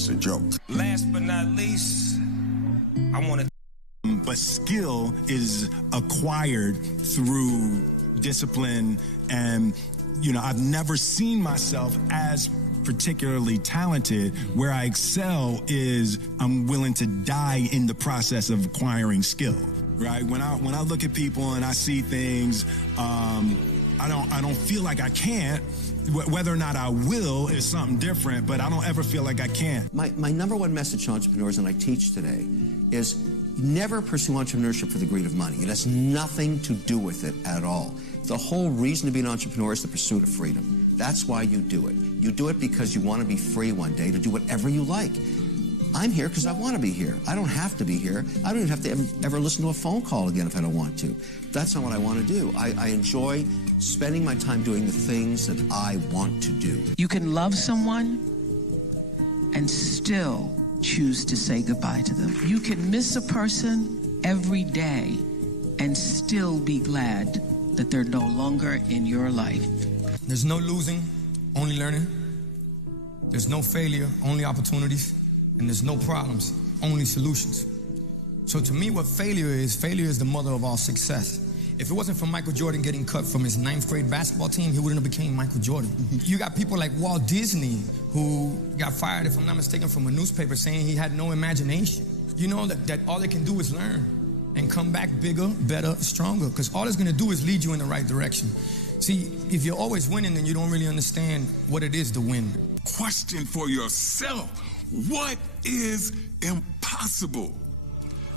just a joke. Last but not least, I want to... But skill is acquired through discipline, and, you know, I've never seen myself as particularly talented. Where I excel is I'm willing to die in the process of acquiring skill, right? When I look at people and I see things, I don't feel like I can't. Whether or not I will is something different, but I don't ever feel like I can't. My number one message to entrepreneurs, and I teach today, is never pursue entrepreneurship for the greed of money. It has nothing to do with it at all. The whole reason to be an entrepreneur is the pursuit of freedom. That's why you do it. You do it because you want to be free one day to do whatever you like. I'm here because I want to be here. I don't have to be here. I don't even have to ever listen to a phone call again if I don't want to. That's not what I want to do. I enjoy spending my time doing the things that I want to do. You can love someone and still choose to say goodbye to them. You can miss a person every day and still be glad that they're no longer in your life. There's no losing, only learning. There's no failure, only opportunities. And there's no problems, only solutions. So to me, what failure is the mother of all success. If it wasn't for Michael Jordan getting cut from his 9th grade basketball team, he wouldn't have became Michael Jordan. You got people like Walt Disney, who got fired, if I'm not mistaken, from a newspaper saying he had no imagination. You know that all they can do is learn and come back bigger, better, stronger, because all it's gonna do is lead you in the right direction. See, if you're always winning, then you don't really understand what it is to win. Question for yourself. What is impossible?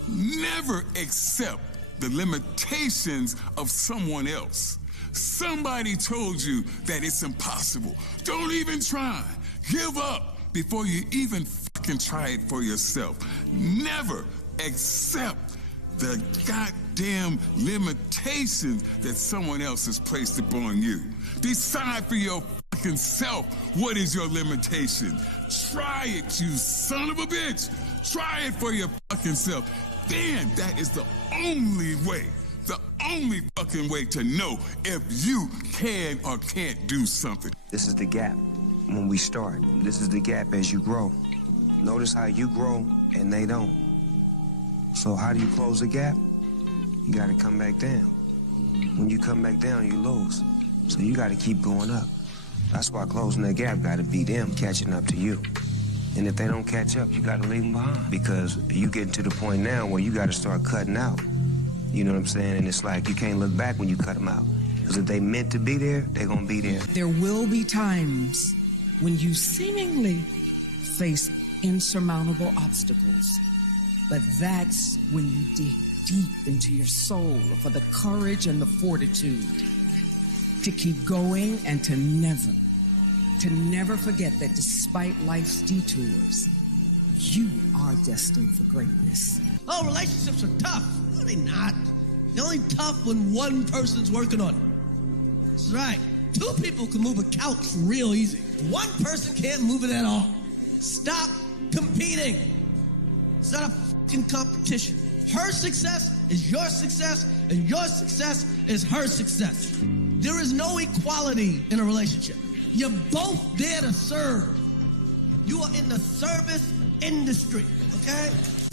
Never accept the limitations of someone else. Somebody told you that it's impossible. Don't even try. Give up before you even fucking try it for yourself. Never accept the goddamn limitations that someone else has placed upon you. Decide for your fucking self what is your limitation. Try it, you son of a bitch. Try it for your fucking self. Then that is the only fucking way to know if you can or can't do something. This is the gap when we start. This is the gap as you grow. Notice how you grow and they don't. So how do you close the gap? You gotta come back down. When you come back down, you lose. So you gotta keep going up. That's why closing that gap gotta be them catching up to you. And if they don't catch up, you gotta leave them behind. Because you getting to the point now where you gotta start cutting out. You know what I'm saying? And it's like you can't look back when you cut them out. Because if they meant to be there, they're gonna be there. There will be times when you seemingly face insurmountable obstacles. But that's when you dig deep into your soul for the courage and the fortitude to keep going and to never forget that despite life's detours, you are destined for greatness. Oh, relationships are tough. No, they're not. They're only tough when one person's working on it. That's right. 2 people can move a couch real easy. 1 person can't move it at all. Stop competing. It's not a fucking competition. Her success is your success, and your success is her success. There is no equality in a relationship. You're both there to serve. You are in the service industry, okay?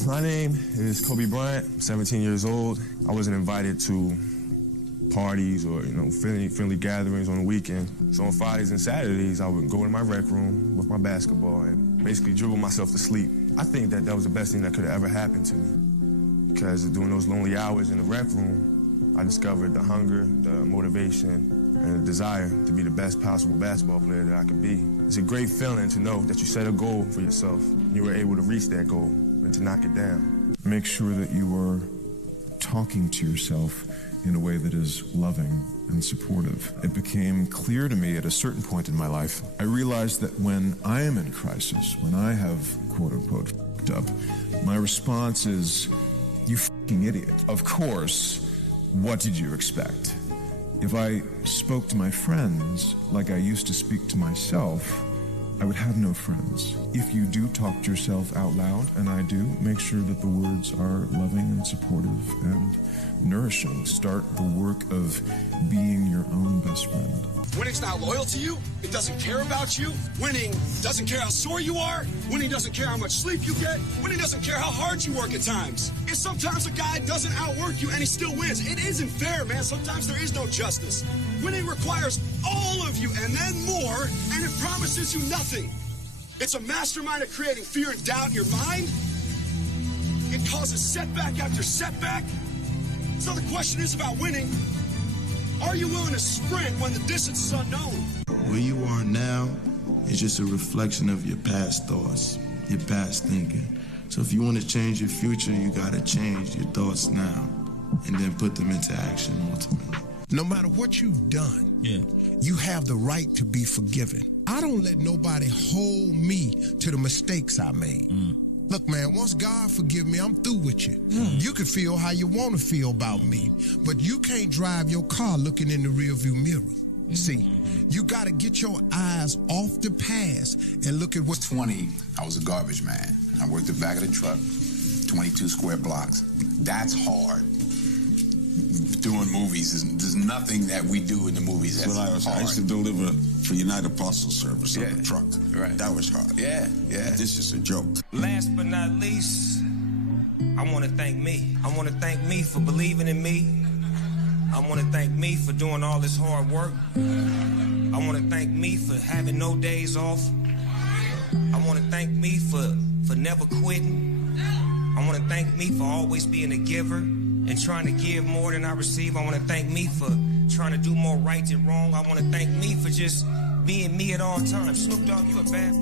My name is Kobe Bryant. I'm 17 years old. I wasn't invited to parties or, friendly gatherings on the weekend. So on Fridays and Saturdays, I would go in my rec room with my basketball and basically dribble myself to sleep. I think that was the best thing that could have ever happened to me. Because during those lonely hours in the rec room, I discovered the hunger, the motivation, and the desire to be the best possible basketball player that I could be. It's a great feeling to know that you set a goal for yourself, and you were able to reach that goal and to knock it down. Make sure that you are talking to yourself in a way that is loving and supportive. It became clear to me at a certain point in my life, I realized that when I am in crisis, when I have, quote unquote, f***ed up, my response is, you f***ing idiot. Of course, what did you expect? If I spoke to my friends like I used to speak to myself, I would have no friends. If you do talk to yourself out loud, and I do, make sure that the words are loving and supportive and nourishing. Start the work of being your own best friend. Winning's not loyal to you. It doesn't care about you. Winning doesn't care how sore you are. Winning doesn't care how much sleep you get. Winning doesn't care how hard you work at times. And sometimes a guy doesn't outwork you and he still wins. It isn't fair, man. Sometimes there is no justice. Winning requires all of you and then more, and it promises you nothing. It's a mastermind of creating fear and doubt in your mind. It causes setback after setback. So the question is about winning. Are you willing to sprint when the distance is unknown? Where you are now is just a reflection of your past thoughts, your past thinking. So if you want to change your future, you got to change your thoughts now and then put them into action ultimately. No matter what you've done, you have the right to be forgiven. I don't let nobody hold me to the mistakes I made. Look, man, once God forgive me, I'm through with you. You can feel how you want to feel about me, but you can't drive your car looking in the rearview mirror. See, you got to get your eyes off the past and look at what... 20, I was a garbage man. I worked the back of the truck, 22 square blocks. That's hard. Doing movies, there's nothing that we do in the movies that's hard. I used to deliver for United Parcel Service on the truck. Right. That was hard. Yeah. This is a joke. Last but not least, I want to thank me. I want to thank me for believing in me. I want to thank me for doing all this hard work. I want to thank me for having no days off. I want to thank me for never quitting. I want to thank me for always being a giver and trying to give more than I receive. I want to thank me for trying to do more right than wrong. I want to thank me for just being me at all times. Snoop Dogg, you a bad...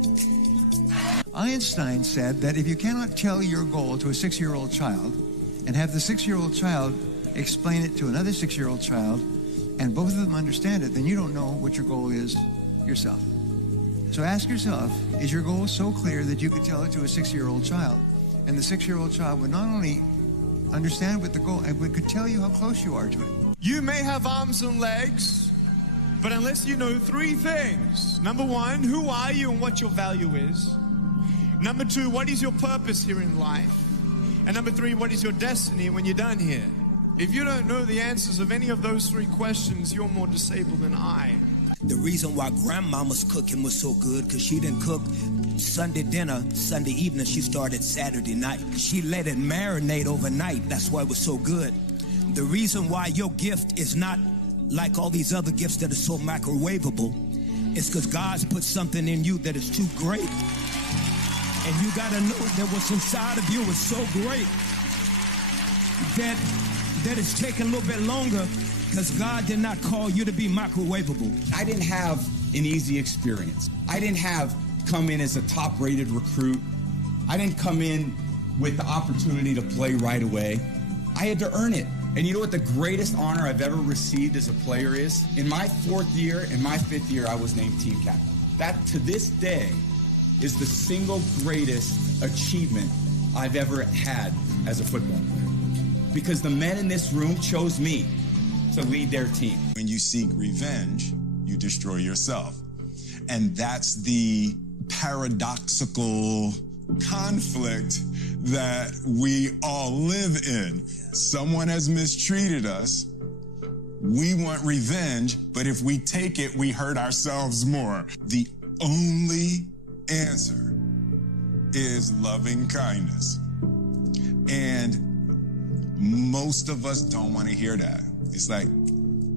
Einstein said that if you cannot tell your goal to a 6-year-old child and have the 6-year-old child explain it to another 6-year-old child and both of them understand it, then you don't know what your goal is yourself. So ask yourself, is your goal so clear that you could tell it to a 6-year-old child and the 6-year-old child would not only understand what the goal, but could tell you how close you are to it? You may have arms and legs, but unless you know 3 things. Number 1, who are you and what your value is? Number 2, what is your purpose here in life? And number 3, what is your destiny when you're done here? If you don't know the answers of any of those 3 questions, you're more disabled than I. The reason why grandmama's cooking was so good, because she didn't cook Sunday dinner, Sunday evening. She started Saturday night. She let it marinate overnight. That's why it was so good. The reason why your gift is not like all these other gifts that are so microwavable is because God's put something in you that is too great. And you got to know that what's inside of you is so great that it's taking a little bit longer because God did not call you to be microwavable. I didn't have an easy experience. I didn't come in as a top-rated recruit. I didn't come in with the opportunity to play right away. I had to earn it. And you know what the greatest honor I've ever received as a player is? In my 4th year, in my 5th year, I was named team captain. That, to this day, is the single greatest achievement I've ever had as a football player. Because the men in this room chose me to lead their team. When you seek revenge, you destroy yourself. And that's the paradoxical conflict that we all live in. Someone has mistreated us. We want revenge, but if we take it, we hurt ourselves more. The only answer is loving kindness. And most of us don't want to hear that. It's like,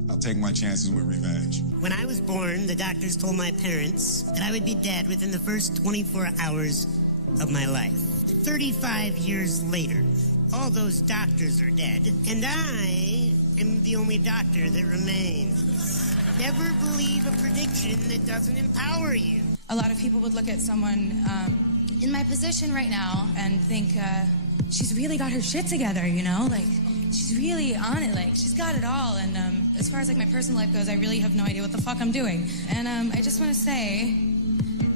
I'll take my chances with revenge. When I was born, the doctors told my parents that I would be dead within the first 24 hours of my life. 35 years later, all those doctors are dead, and I am the only doctor that remains. Never believe a prediction that doesn't empower you. A lot of people would look at someone in my position right now and think, she's really got her shit together, you know? Like, she's really on it, like, she's got it all. And as far as, like, my personal life goes, I really have no idea what the fuck I'm doing. And I just want to say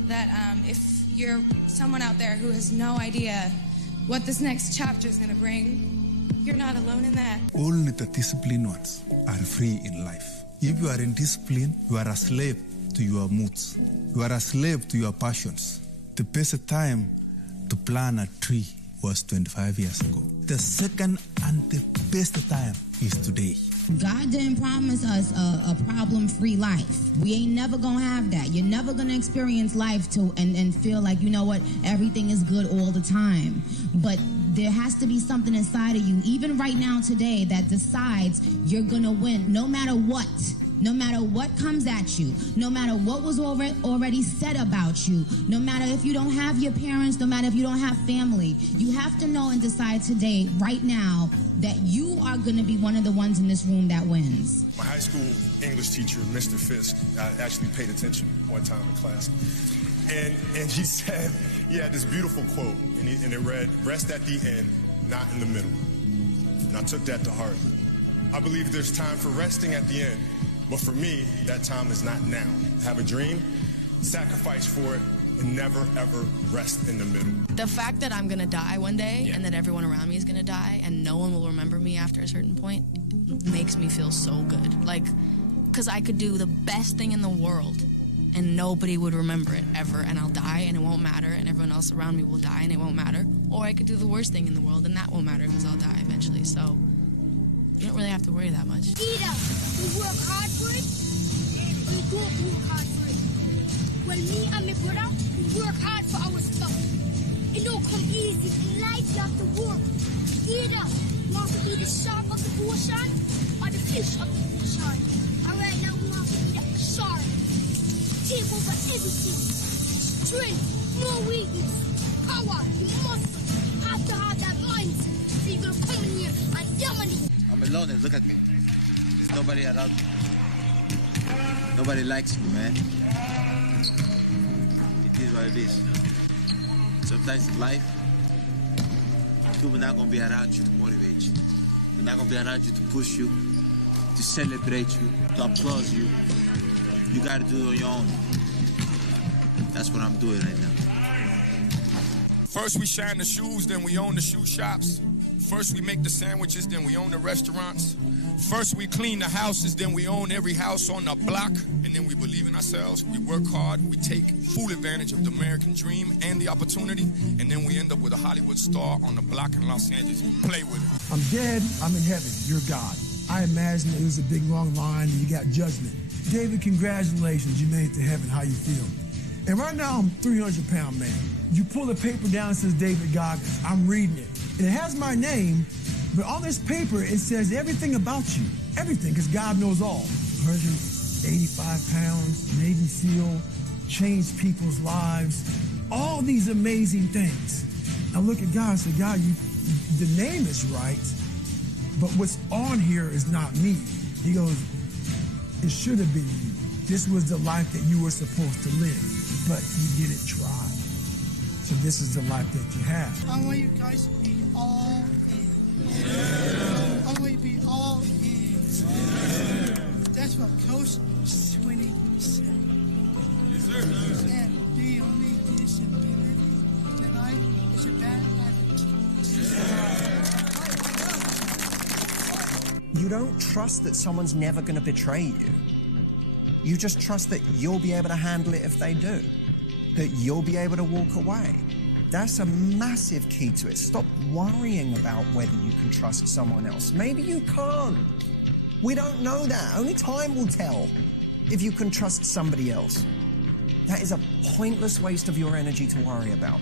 that if you're someone out there who has no idea what this next chapter is going to bring, you're not alone in that. Only the disciplined ones are free in life. If you are in discipline, you are a slave to your moods. You are a slave to your passions. The best time to plant a tree was 25 years ago. The second and the best time is today. God didn't promise us a problem-free life. We ain't never gonna have that. You're never gonna experience life and feel like, you know what, everything is good all the time. But there has to be something inside of you, even right now today, that decides you're gonna win no matter what. No matter what comes at you, no matter what was already said about you, no matter if you don't have your parents, no matter if you don't have family, you have to know and decide today, right now, that you are going to be one of the ones in this room that wins. My high school English teacher, Mr. Fisk, I actually paid attention one time in class, and he said, he had this beautiful quote, and it read, "Rest at the end, not in the middle." And I took that to heart. I believe there's time for resting at the end. But for me, that time is not now. Have a dream, sacrifice for it, and never, ever rest in the middle. The fact that I'm going to die one day and that everyone around me is going to die and no one will remember me after a certain point makes me feel so good. Like, because I could do the best thing in the world and nobody would remember it ever, and I'll die and it won't matter, and everyone else around me will die and it won't matter. Or I could do the worst thing in the world and that won't matter because I'll die eventually. So you don't really have to worry that much. Either you work hard for it, or you don't work hard for it. Well, me and my brother, we work hard for our stuff. It don't come easy. In life, you have to work. Either you want to be the shark of the ocean, or the fish of the ocean. And right now, we want to be the shark. Take over everything. Strength, no weakness. Power, you must have to have that mindset. So you're going to come in here and dominate. I'm alone and look at me. There's nobody around me. Nobody likes me, man. It is what it is. Sometimes in life, people are not going to be around you to motivate you. They're not going to be around you to push you, to celebrate you, to applaud you. You got to do it on your own. That's what I'm doing right now. First we shine the shoes, then we own the shoe shops. First we make the sandwiches, then we own the restaurants. First we clean the houses, then we own every house on the block. And then we believe in ourselves, we work hard, we take full advantage of the American dream and the opportunity. And then we end up with a Hollywood star on the block in Los Angeles. Play with it. I'm dead, I'm in heaven, you're God. I imagine it was a big long line and you got judgment. David, congratulations, you made it to heaven, how you feel? And right now I'm a 300-pound man. You pull the paper down and says David Goggins. I'm reading it. And it has my name, but on this paper it says everything about you. Everything, because God knows all. 185 pounds, Navy SEAL, changed people's lives, all these amazing things. I look at God and say, God, the name is right, but what's on here is not me. He goes, it should have been you. This was the life that you were supposed to live, but you didn't try. So this is the life that you have. I want you guys to be all in. Yeah. I want you to be all in. Yeah. That's what Coach Swinney said. Yes, sir. And the only disability tonight is a bad attitude. You don't trust that someone's never going to betray you. You just trust that you'll be able to handle it if they do. That you'll be able to walk away. That's a massive key to it. Stop worrying about whether you can trust someone else. Maybe you can't. We don't know that. Only time will tell if you can trust somebody else. That is a pointless waste of your energy to worry about.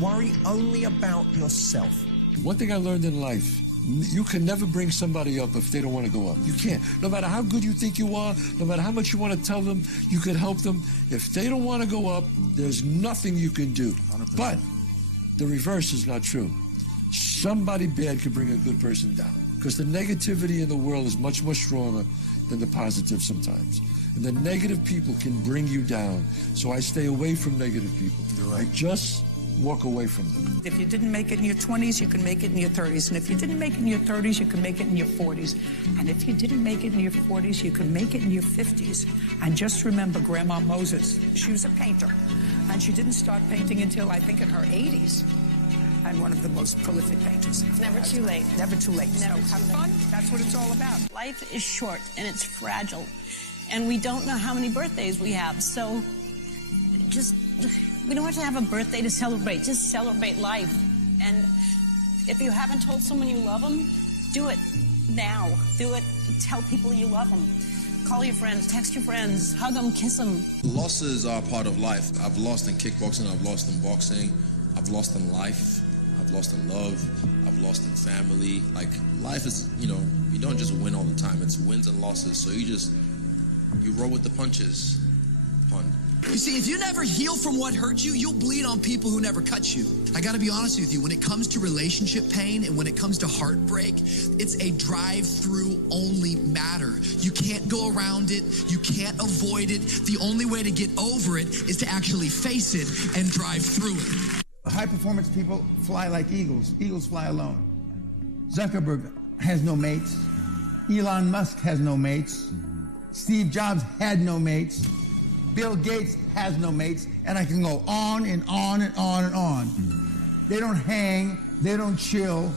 Worry only about yourself. One thing I learned in life, you can never bring somebody up if they don't want to go up. You can't. No matter how good you think you are, no matter how much you want to tell them, you can help them. If they don't want to go up, there's nothing you can do. 100%. But the reverse is not true. Somebody bad can bring a good person down. Because the negativity in the world is much more stronger than the positive sometimes. And the negative people can bring you down. So I stay away from negative people. You're right. I just walk away from them. If you didn't make it in your 20s, you can make it in your 30s. And if you didn't make it in your 30s, you can make it in your 40s. And if you didn't make it in your 40s, you can make it in your 50s. And just remember Grandma Moses. She was a painter. And she didn't start painting until, I think, in her 80s. And one of the most prolific painters. It's never too late. Never too late. Never So have fun. That's what it's all about. Life is short and it's fragile. And we don't know how many birthdays we have. So we don't have to have a birthday to celebrate. Just celebrate life. And if you haven't told someone you love them, do it now. Do it. Tell people you love them. Call your friends, text your friends, hug them, kiss them. Losses are part of life. I've lost in kickboxing, I've lost in boxing, I've lost in life, I've lost in love, I've lost in family. Like, life is, you don't just win all the time. It's wins and losses. So you roll with the punches. You see, if you never heal from what hurt you, you'll bleed on people who never cut you. I gotta be honest with you, when it comes to relationship pain and when it comes to heartbreak, it's a drive-through only matter. You can't go around it, you can't avoid it. The only way to get over it is to actually face it and drive through it. High-performance people fly like eagles. Eagles fly alone. Zuckerberg has no mates. Elon Musk has no mates. Steve Jobs had no mates. Bill Gates has no mates, and I can go on and on and on and on. They don't hang, they don't chill,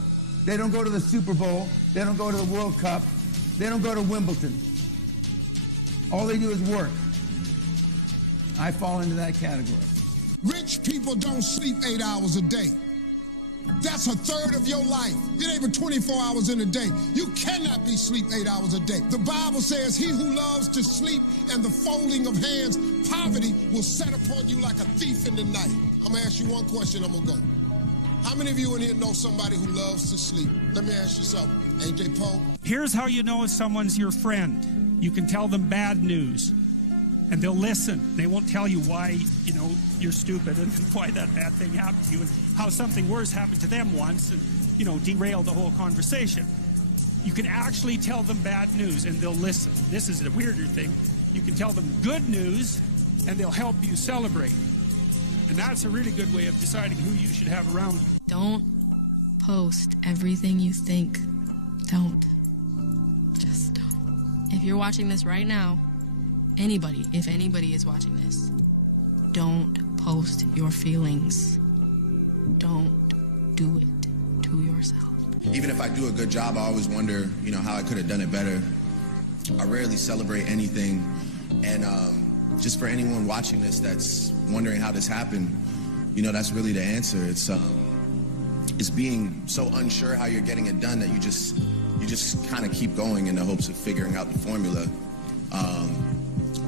they don't go to the Super Bowl, they don't go to the World Cup, they don't go to Wimbledon. All they do is work. I fall into that category. Rich people don't sleep 8 hours a day. That's a third of your life. It ain't even 24 hours in a day. You cannot be asleep 8 hours a day. The Bible says, he who loves to sleep and the folding of hands, poverty will set upon you like a thief in the night. I'm gonna ask you one question, I'm gonna go. How many of you in here know somebody who loves to sleep? Let me ask you something. AJ Poe? Here's how you know if someone's your friend. You can tell them bad news, and they'll listen. They won't tell you why, you're stupid and why that bad thing happened to you and how something worse happened to them once and, derail the whole conversation. You can actually tell them bad news and they'll listen. This is a weirder thing. You can tell them good news and they'll help you celebrate. And that's a really good way of deciding who you should have around you. Don't post everything you think. Don't. Just don't. If you're watching this right now, if anybody is watching this, don't post your feelings. Don't do it to yourself. Even if I do a good job, I always wonder, how I could have done it better. I rarely celebrate anything. And just for anyone watching this that's wondering how this happened, that's really the answer. It's being so unsure how you're getting it done that you just kind of keep going in the hopes of figuring out the formula.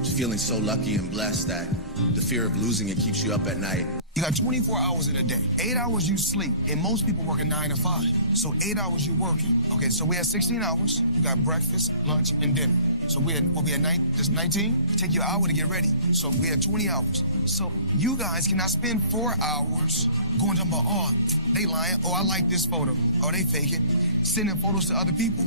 Just feeling so lucky and blessed that the fear of losing it keeps you up at night. You got 24 hours in a day. 8 hours you sleep, and most people work a 9 to 5. So 8 hours you working. Okay, so we had 16 hours. You got breakfast, lunch, and dinner. So we'll be at 19. Take you an hour to get ready. So we had 20 hours. So you guys cannot spend 4 hours going talking about, oh, they lying. Oh, I like this photo. Oh, they fake it. Sending photos to other people.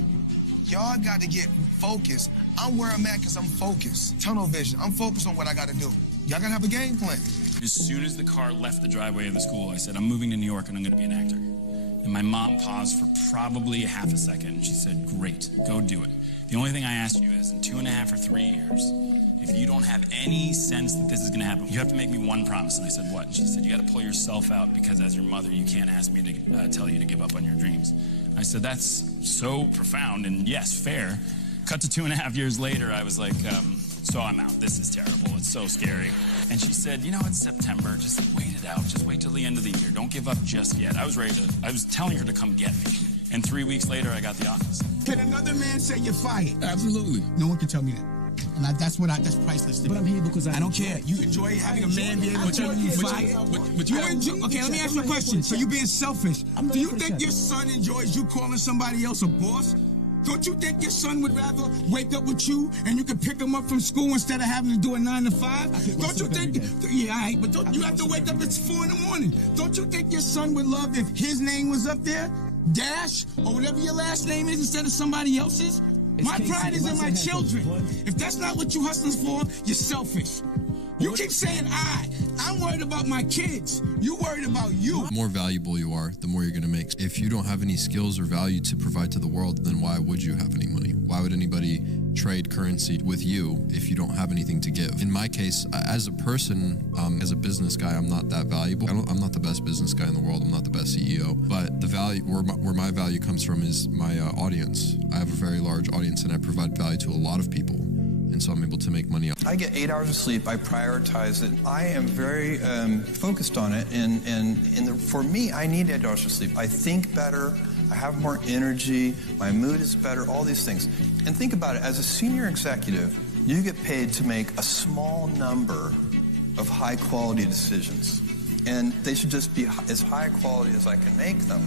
Y'all got to get focused. I'm where I'm at because I'm focused. Tunnel vision. I'm focused on what I got to do. Y'all got to have a game plan. As soon as the car left the driveway of the school, I said, I'm moving to New York and I'm going to be an actor. And my mom paused for probably half a second. And she said, great, go do it. The only thing I ask you is in 2.5 or 3 years, if you don't have any sense that this is going to happen, you have to make me one promise. And I said, what? And she said, you got to pull yourself out because as your mother, you can't ask me to tell you to give up on your dreams. I said, that's so profound and yes, fair. Cut to 2.5 years later, I was like, so I'm out. This is terrible. It's so scary. And she said, it's September. Just wait it out. Just wait till the end of the year. Don't give up just yet. I was telling her to come get me. And 3 weeks later, I got the office. Can another man say you're fired? Absolutely. No one can tell me that. And that's priceless to me. But I'm here because I don't care. You enjoy having a man be able to tell you fired? Okay, let me ask you a question. So you're being selfish. Do you think your son enjoys you calling somebody else a boss? Don't you think your son would rather wake up with you and you can pick him up from school instead of having to do a 9 to 5? Don't you think? Yeah, all right, but don't you have to wake up at 4 in the morning? Don't you think your son would love if his name was up there, Dash, or whatever your last name is, instead of somebody else's? My pride is in my children. If that's not what you hustling for, you're selfish. You keep saying I'm worried about my kids. You worried about you. The more valuable you are, the more you're going to make. If you don't have any skills or value to provide to the world, then why would you have any money? Why would anybody trade currency with you if you don't have anything to give? In my case, as a person, as a business guy, I'm not that valuable. I'm not the best business guy in the world. I'm not the best CEO. But the value, where my value comes from is my audience. I have a very large audience and I provide value to a lot of people. and so I'm able to make money. I get 8 hours of sleep. I prioritize it. I am very focused on it, and for me, I need 8 hours of sleep. I think better. I have more energy. My mood is better. All these things. And think about it. As a senior executive, you get paid to make a small number of high-quality decisions, and they should just be as high quality as I can make them.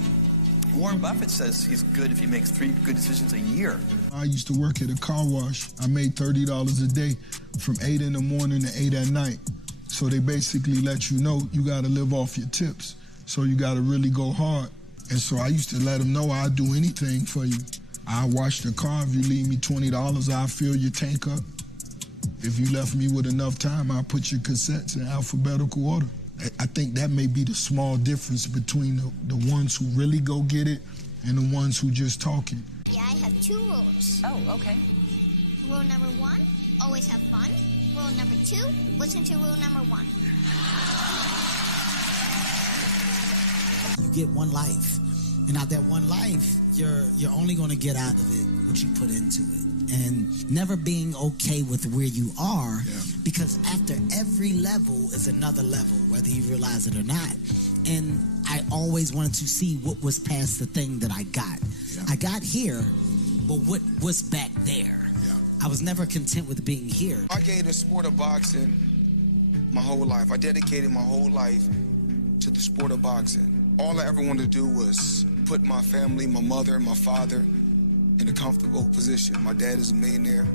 Warren Buffett says he's good if he makes 3 good decisions a year. I used to work at a car wash. I made $30 a day from 8 in the morning to 8 at night. So they basically let you know you got to live off your tips. So you got to really go hard. And so I used to let them know I'd do anything for you. I'll wash the car. If you leave me $20, I'll fill your tank up. If you left me with enough time, I'll put your cassettes in alphabetical order. I think that may be the small difference between the ones who really go get it and the ones who just talking. Yeah, I have 2 rules. Oh, okay. Rule number 1, always have fun. Rule number 2, listen to rule number 1. You get one life, and out that one life, you're only going to get out of it what you put into it. And never being okay with where you are, because after every level is another level, whether you realize it or not. And I always wanted to see what was past the thing that I got. I got here, but what was back there? I was never content with being here. I gave the sport of boxing my whole life. I dedicated my whole life to the sport of boxing. All I ever wanted to do was put my family, my mother, my father, in a comfortable position. My dad is a millionaire.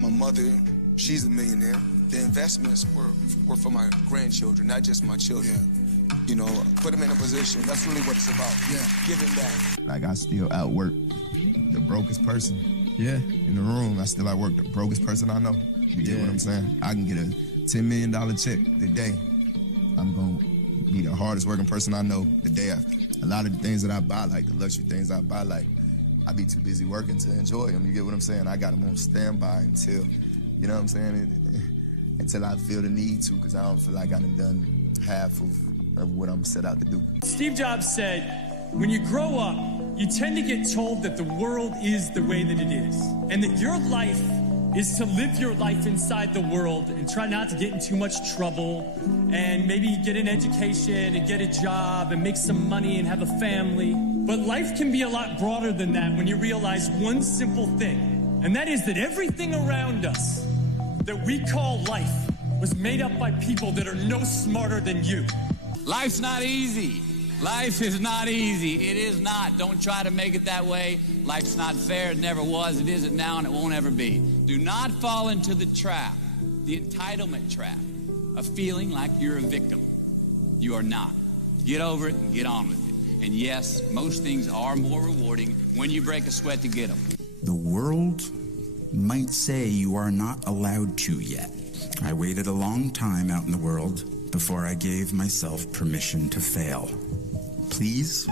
My mother, she's a millionaire. The investments were for my grandchildren, not just my children. You know, put them in a position. That's really what it's about. Giving back. Like, I still outwork the brokest person. In the room, I still outwork the brokest person I know. You get what I'm saying? I can get a $10 million check today. I'm going to be the hardest working person I know the day after. A lot of the things that I buy, like the luxury things I buy, like, I be too busy working to enjoy them. You get what I'm saying? I got them on standby until, you know what I'm saying? Until I feel the need to, because I don't feel like I've done half of what I'm set out to do. Steve Jobs said, when you grow up, you tend to get told that the world is the way that it is, and that your life is to live your life inside the world and try not to get in too much trouble, and maybe get an education and get a job and make some money and have a family. But life can be a lot broader than that when you realize one simple thing, and that is that everything around us that we call life was made up by people that are no smarter than you. Life's not easy. Life is not easy. It is not. Don't try to make it that way. Life's not fair. It never was. It isn't now, and it won't ever be. Do not fall into the trap, the entitlement trap, of feeling like you're a victim. You are not. Get over it and get on with it. And yes, most things are more rewarding when you break a sweat to get them. The world might say you are not allowed to yet. I waited a long time out in the world before I gave myself permission to fail. Please,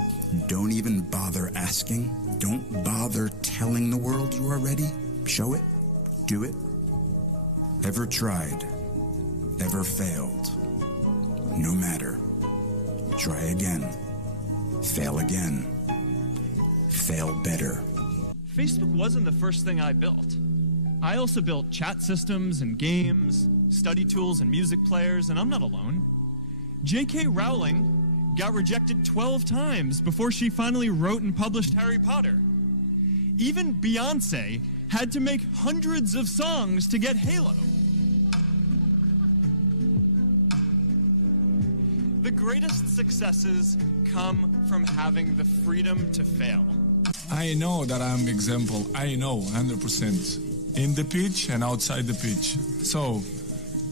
don't even bother asking. Don't bother telling the world you are ready. Show it. Do it. Ever tried? Ever failed? No matter. Try again. Fail again. Fail better. Facebook wasn't the first thing I built. I also built chat systems and games, study tools and music players, and I'm not alone. J.K. Rowling got rejected 12 times before she finally wrote and published Harry Potter. Even Beyoncé had to make hundreds of songs to get Halo. The greatest successes come from having the freedom to fail. I know that I'm example. I know 100% in the pitch and outside the pitch. So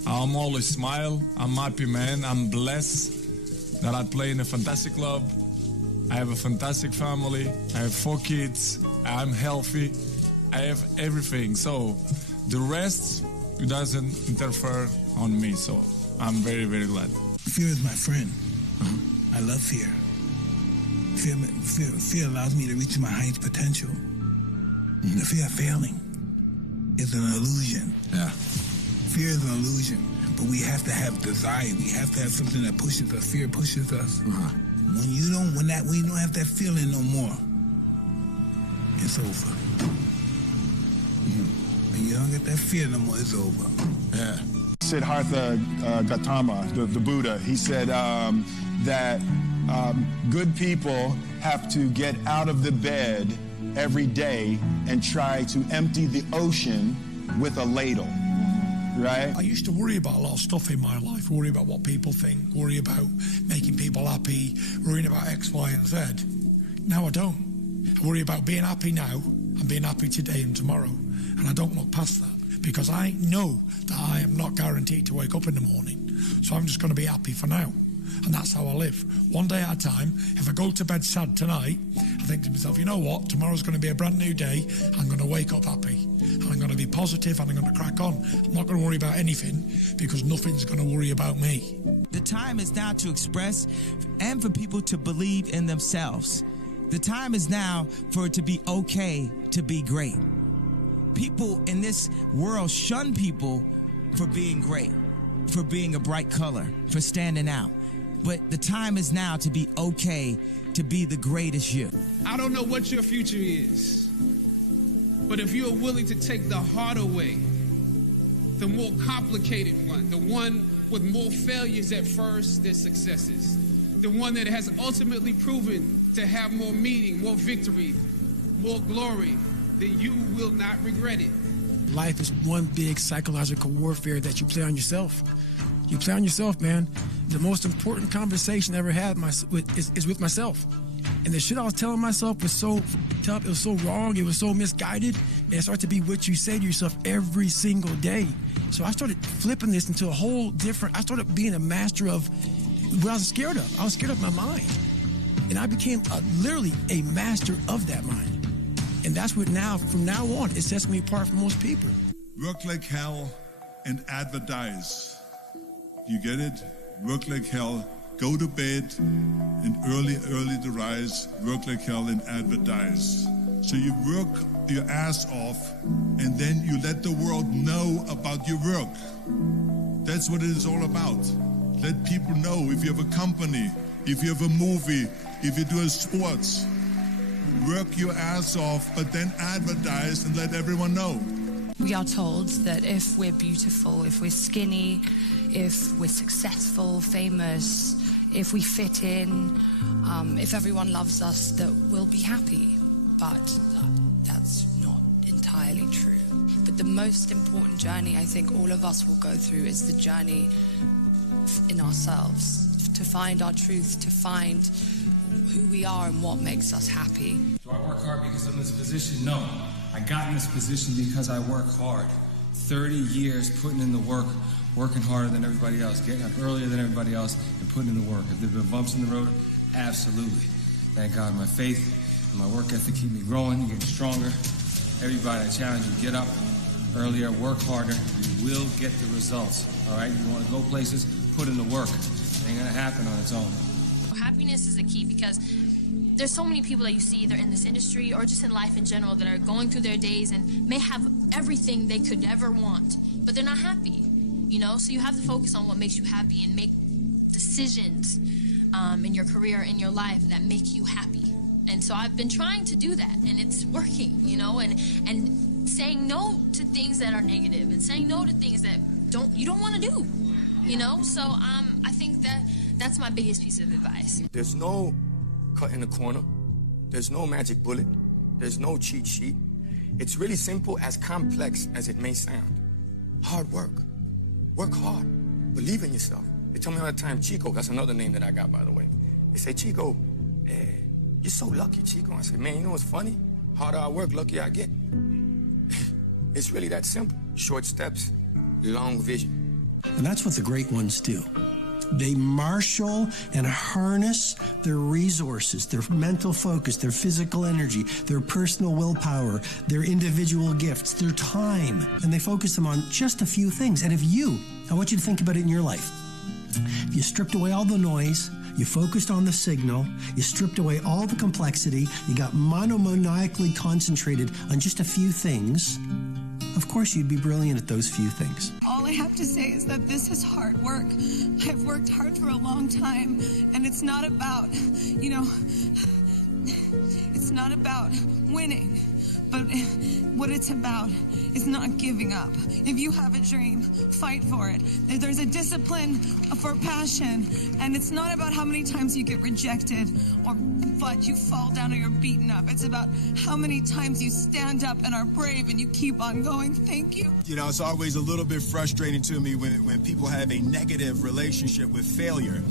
I'm always smile. I'm happy, man. I'm blessed that I play in a fantastic club. I have a fantastic family. I have 4 kids. I'm healthy. I have everything. So the rest, it doesn't interfere on me. So I'm very, very glad. Fear is my friend. I love fear. Fear allows me to reach my highest potential. The fear of failing is an illusion. Fear is an illusion, but we have to have desire. We have to have something that pushes us. Fear pushes us. When you don't have that feeling no more, it's over. When you don't get that fear no more, it's over. Yeah. Siddhartha Gautama, the Buddha, he said that good people have to get out of the bed every day and try to empty the ocean with a ladle, right? I used to worry about a lot of stuff in my life, worry about what people think, worry about making people happy, worrying about X, Y, and Z. Now I don't. I worry about being happy now and being happy today and tomorrow, and I don't look past that because I know that I am not guaranteed to wake up in the morning, so I'm just going to be happy for now. And that's how I live, one day at a time. If I go to bed sad tonight, I think to myself, you know what, tomorrow's going to be a brand new day. I'm going to wake up happy, and I'm going to be positive, and I'm going to crack on. I'm not going to worry about anything because nothing's going to worry about me. The time is now to express and for people to believe in themselves. The time is now for it to be okay to be great. People in this world shun people for being great, for being a bright color, for standing out. But the time is now to be okay to be the greatest you. I don't know what your future is, but if you're willing to take the harder way, the more complicated one, the one with more failures at first than successes, the one that has ultimately proven to have more meaning, more victory, more glory, then you will not regret it. Life is one big psychological warfare that you play on yourself. You play on yourself, man. The most important conversation I ever had is with myself. And the shit I was telling myself was so tough, it was so wrong, it was so misguided, and it started to be what you say to yourself every single day. So I started flipping this into a whole different, I started being a master of what I was scared of. I was scared of my mind. And I became literally a master of that mind. And that's what now, from now on, it sets me apart from most people. Work like hell and advertise. You get it? Work like hell, go to bed, and early to rise, work like hell and advertise. So you work your ass off, and then you let the world know about your work. That's what it is all about. Let people know if you have a company, if you have a movie, if you're doing sports. Work your ass off, but then advertise and let everyone know. We are told that if we're beautiful, if we're skinny, if we're successful, famous, if we fit in, if everyone loves us, that we'll be happy. But that's not entirely true. But the most important journey I think all of us will go through is the journey in ourselves, to find our truth, to find who we are and what makes us happy. Do I work hard because I'm in this position? No. I got in this position because I work hard. 30 years putting in the work, working harder than everybody else, getting up earlier than everybody else, and putting in the work. Have there been bumps in the road? Absolutely. Thank God my faith and my work ethic keep me growing, getting stronger. Everybody, I challenge you, get up earlier, work harder. You will get the results, all right? You want to go places, put in the work. It ain't going to happen on its own. Happiness is the key because there's so many people that you see either in this industry or just in life in general that are going through their days and may have everything they could ever want, but they're not happy, you know? So you have to focus on what makes you happy and make decisions in your career, in your life that make you happy. And so I've been trying to do that, and it's working, you know, and saying no to things that are negative and saying no to things that you don't want to do, you know? So I think that's my biggest piece of advice. There's no cut in the corner. There's no magic bullet. There's no cheat sheet. It's really simple, as complex as it may sound. Hard work. Work hard. Believe in yourself. They tell me all the time, Chico, that's another name that I got, by the way. They say, Chico, you're so lucky, Chico. I say, man, you know what's funny? Harder I work, luckier I get. It's really that simple. Short steps, long vision. And that's what the great ones do. They marshal and harness their resources, their mental focus, their physical energy, their personal willpower, their individual gifts, their time, and they focus them on just a few things. And I want you to think about it in your life. If you stripped away all the noise, you focused on the signal, you stripped away all the complexity, you got monomaniacally concentrated on just a few things, of course you'd be brilliant at those few things. All I have to say is that this is hard work. I've worked hard for a long time, and it's not about, It's not about winning, but what it's about is not giving up. If you have a dream, fight for it. There's a discipline for passion, and it's not about how many times you get rejected but you fall down or you're beaten up. It's about how many times you stand up and are brave and you keep on going. Thank you. You know, it's always a little bit frustrating to me when people have a negative relationship with failure.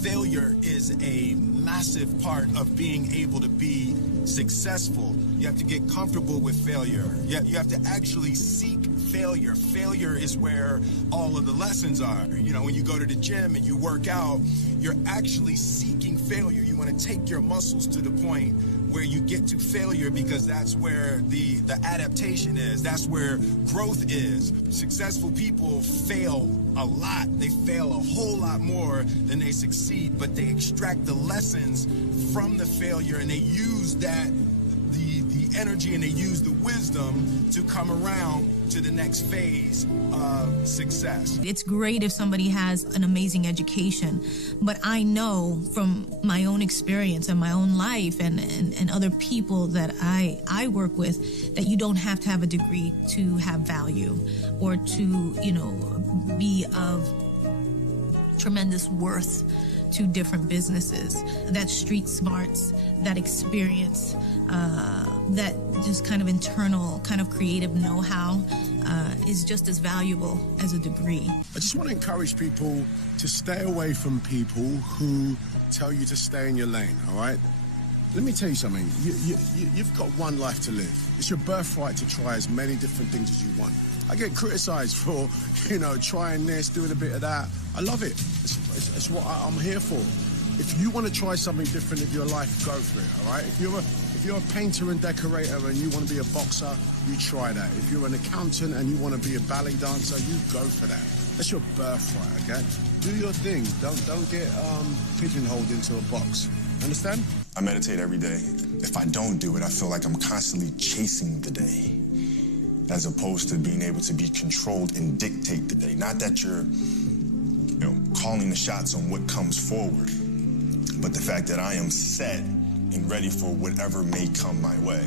Failure is a massive part of being able to be successful. You have to get comfortable with failure. You have to actually seek failure. Failure is where all of the lessons are. You know, when you go to the gym and you work out, you're actually seeking failure. You want to take your muscles to the point where you get to failure, because that's where the adaptation is. That's where growth is. Successful people fail a lot. They fail a whole lot more than they succeed, but they extract the lessons from the failure and they use that, the energy, and they use the wisdom to come around to the next phase of success. It's great if somebody has an amazing education, but I know from my own experience and my own life and other people that I work with that you don't have to have a degree to have value or to, you know, be of tremendous worth to different businesses. That street smarts, that experience, that just kind of internal, kind of creative know-how is just as valuable as a degree. I just want to encourage people to stay away from people who tell you to stay in your lane, all right? Let me tell you something. You've got one life to live. It's your birthright to try as many different things as you want. I get criticized for, you know, trying this, doing a bit of that. I love it. It's what I'm here for. If you want to try something different in your life, go for it, all right? If you're a painter and decorator and you want to be a boxer, you try that. If you're an accountant and you want to be a ballet dancer, you go for that. That's your birthright, okay? Do your thing. Don't get pigeonholed into a box. Understand? I meditate every day. If I don't do it, I feel like I'm constantly chasing the day, as opposed to being able to be controlled and dictate the day. Not that you're, you know, calling the shots on what comes forward, but the fact that I am set and ready for whatever may come my way.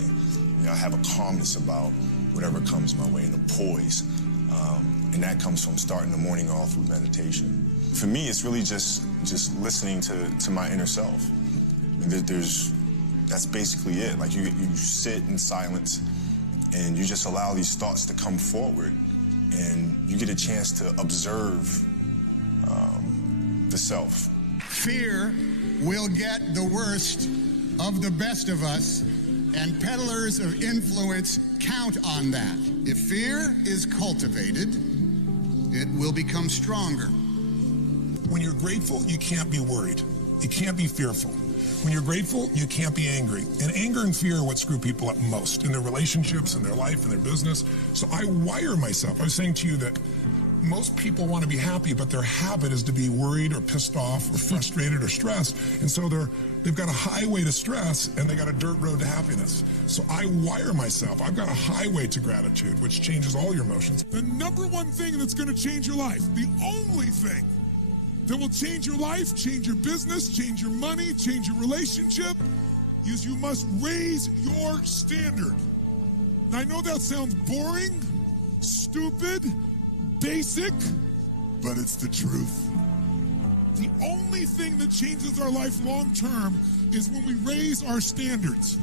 You know, I have a calmness about whatever comes my way and a poise. And that comes from starting the morning off with meditation. For me, it's really just listening to my inner self. That's basically it. Like you sit in silence and you just allow these thoughts to come forward, and you get a chance to observe the self. Fear will get the worst of the best of us, and peddlers of influence count on that. If fear is cultivated, it will become stronger. When you're grateful, you can't be worried. You can't be fearful. When you're grateful, you can't be angry. And anger and fear are what screw people up most in their relationships, in their life, in their business. So I wire myself. I was saying to you that most people want to be happy, but their habit is to be worried or pissed off or frustrated or stressed. And so they've got a highway to stress and they got a dirt road to happiness. So I wire myself. I've got a highway to gratitude, which changes all your emotions. The number one thing that's going to change your life, the only thing that will change your life, change your business, change your money, change your relationship, is you must raise your standard. Now, I know that sounds boring, stupid, basic, but it's the truth. The only thing that changes our life long term is when we raise our standards.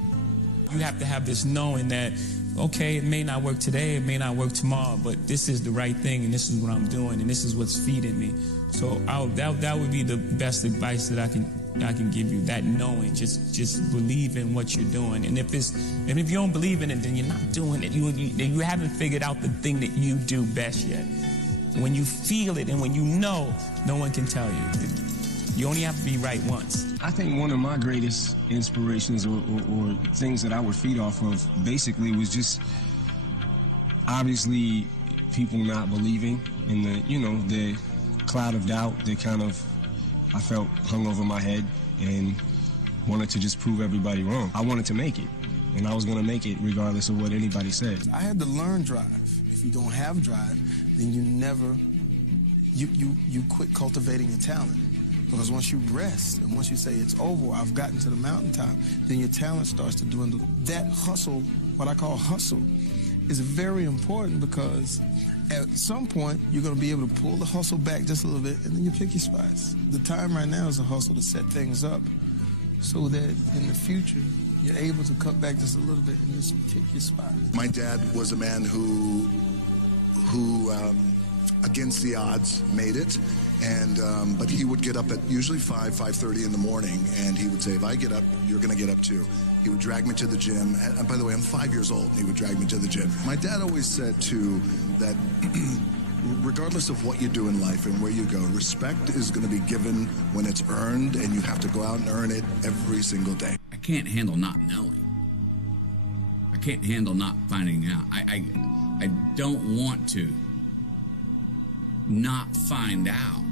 You have to have this knowing that, okay, it may not work today, it may not work tomorrow, but this is the right thing, and this is what I'm doing, and this is what's feeding me. So that would be the best advice that I can give you. That knowing, just believe in what you're doing, and if you don't believe in it, then you're not doing it. You haven't figured out the thing that you do best yet. When you feel it and when you know, no one can tell you. You only have to be right once. I think one of my greatest inspirations or things that I would feed off of basically was just obviously people not believing in the cloud of doubt that kind of I felt hung over my head, and wanted to just prove everybody wrong. I wanted to make it, and I was going to make it regardless of what anybody said. I had to learn drive. If you don't have drive, then you quit cultivating your talent. Because once you rest and once you say it's over, I've gotten to the mountaintop, then your talent starts to dwindle. That hustle, what I call hustle, is very important because at some point you're going to be able to pull the hustle back just a little bit and then you pick your spots. The time right now is a hustle to set things up so that in the future you're able to cut back just a little bit and just pick your spots. My dad was a man who against the odds, made it. And but he would get up at usually 5:30 in the morning, and he would say, if I get up, you're going to get up too. He would drag me to the gym. And by the way, I'm 5 years old, and he would drag me to the gym. My dad always said, too, that regardless of what you do in life and where you go, respect is going to be given when it's earned, and you have to go out and earn it every single day. I can't handle not knowing. I can't handle not finding out. I don't want to not find out.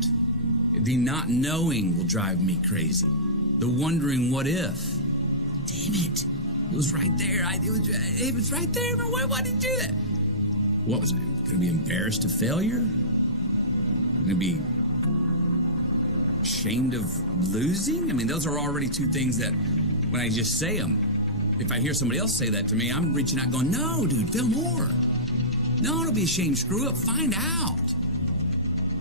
The not knowing will drive me crazy. The wondering what if. Damn it. It was right there. It was right there. Why did you do that? What was I going to be embarrassed of failure? I'm going to be ashamed of losing? I mean, those are already two things that when I just say them, if I hear somebody else say that to me, I'm reaching out going, no, dude, fail more. No, don't be ashamed. Screw up. Find out.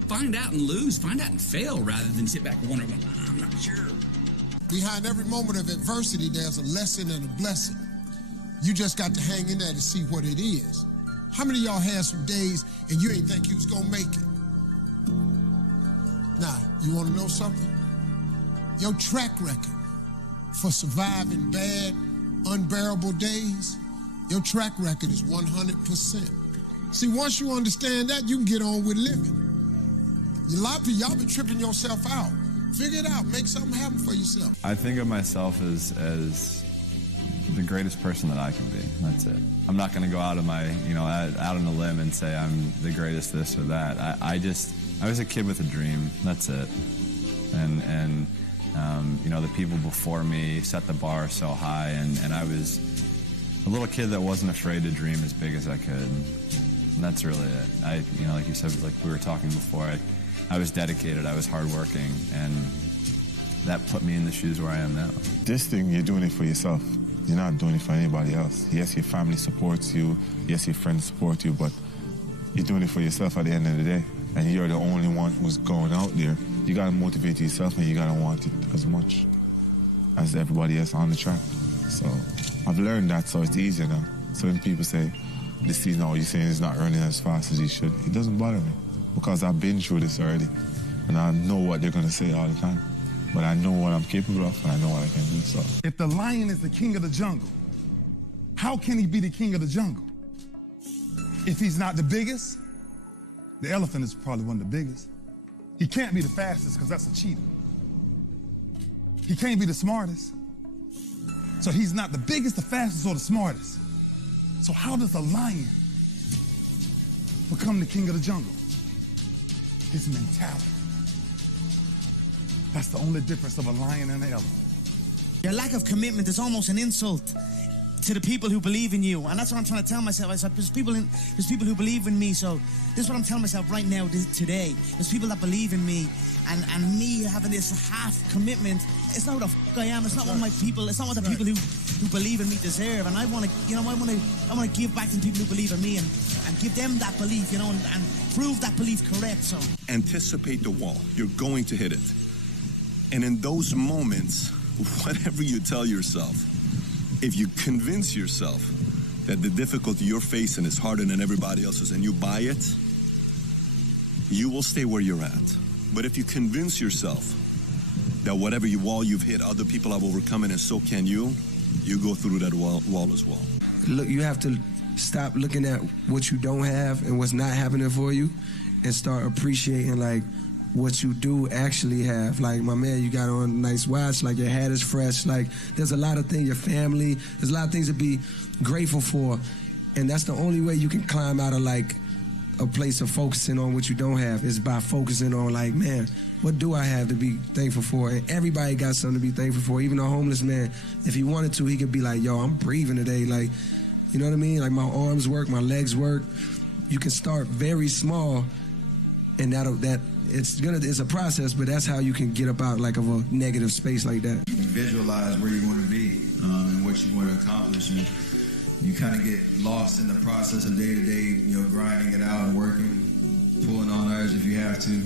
Find out and lose. Find out and fail rather than sit back and wonder, I'm not sure. Behind every moment of adversity, there's a lesson and a blessing. You just got to hang in there to see what it is. How many of y'all had some days and you ain't think you was gonna make it? Now, you wanna know something? Your track record for surviving bad, unbearable days, your track record is 100%. See, once you understand that, you can get on with living. A lot of people, y'all been tripping yourself out. Figure it out. Make something happen for yourself. I think of myself as the greatest person that I can be. That's it. I'm not going to go out on my, out on a limb and say I'm the greatest this or that. I was a kid with a dream. That's it. And the people before me set the bar so high, and I was a little kid that wasn't afraid to dream as big as I could. And that's really it. Like you said, like we were talking before, I was dedicated, I was hardworking, and that put me in the shoes where I am now. This thing, you're doing it for yourself. You're not doing it for anybody else. Yes, your family supports you. Yes, your friends support you, but you're doing it for yourself at the end of the day. And you're the only one who's going out there. You gotta motivate yourself, and you gotta want it as much as everybody else on the track. So I've learned that, so it's easier now. So when people say, this season, you're saying it's not earning as fast as you should, it doesn't bother me. Because I've been through this already, and I know what they're going to say all the time. But I know what I'm capable of, and I know what I can do, so. If the lion is the king of the jungle, how can he be the king of the jungle? If he's not the biggest, the elephant is probably one of the biggest. He can't be the fastest, because that's a cheetah. He can't be the smartest. So he's not the biggest, the fastest, or the smartest. So how does a lion become the king of the jungle? His mentality. That's the only difference of a lion and an elephant. Your lack of commitment is almost an insult to the people who believe in you. And that's what I'm trying to tell myself. I said, there's people who believe in me, so this is what I'm telling myself right now, today. There's people that believe in me, and me having this half commitment, it's not what the fuck I am, it's not what my people, it's not what the people who believe in me deserve. And I want to give back to the people who believe in me and give them that belief, and prove that belief correct, so. Anticipate the wall. You're going to hit it. And in those moments, whatever you tell yourself, if you convince yourself that the difficulty you're facing is harder than everybody else's and you buy it, you will stay where you're at. But if you convince yourself that whatever wall you've hit, other people have overcome it and so can you go through that wall as well. Look, you have to stop looking at what you don't have and what's not happening for you and start appreciating, like, what you do actually have. Like, my man, you got on a nice watch, like your hat is fresh, like there's a lot of things, your family, there's a lot of things to be grateful for, and that's the only way you can climb out of like a place of focusing on what you don't have, is by focusing on, like, man, what do I have to be thankful for? And everybody got something to be thankful for. Even a homeless man, if he wanted to, he could be like, yo, I'm breathing today, like, you know what I mean? Like, my arms work, my legs work. You can start very small, and that it's a process, but that's how you can get up out like of a negative space like that. Visualize where you want to be and what you want to accomplish, and you kind of get lost in the process of day to day, grinding it out and working, pulling on others if you have to.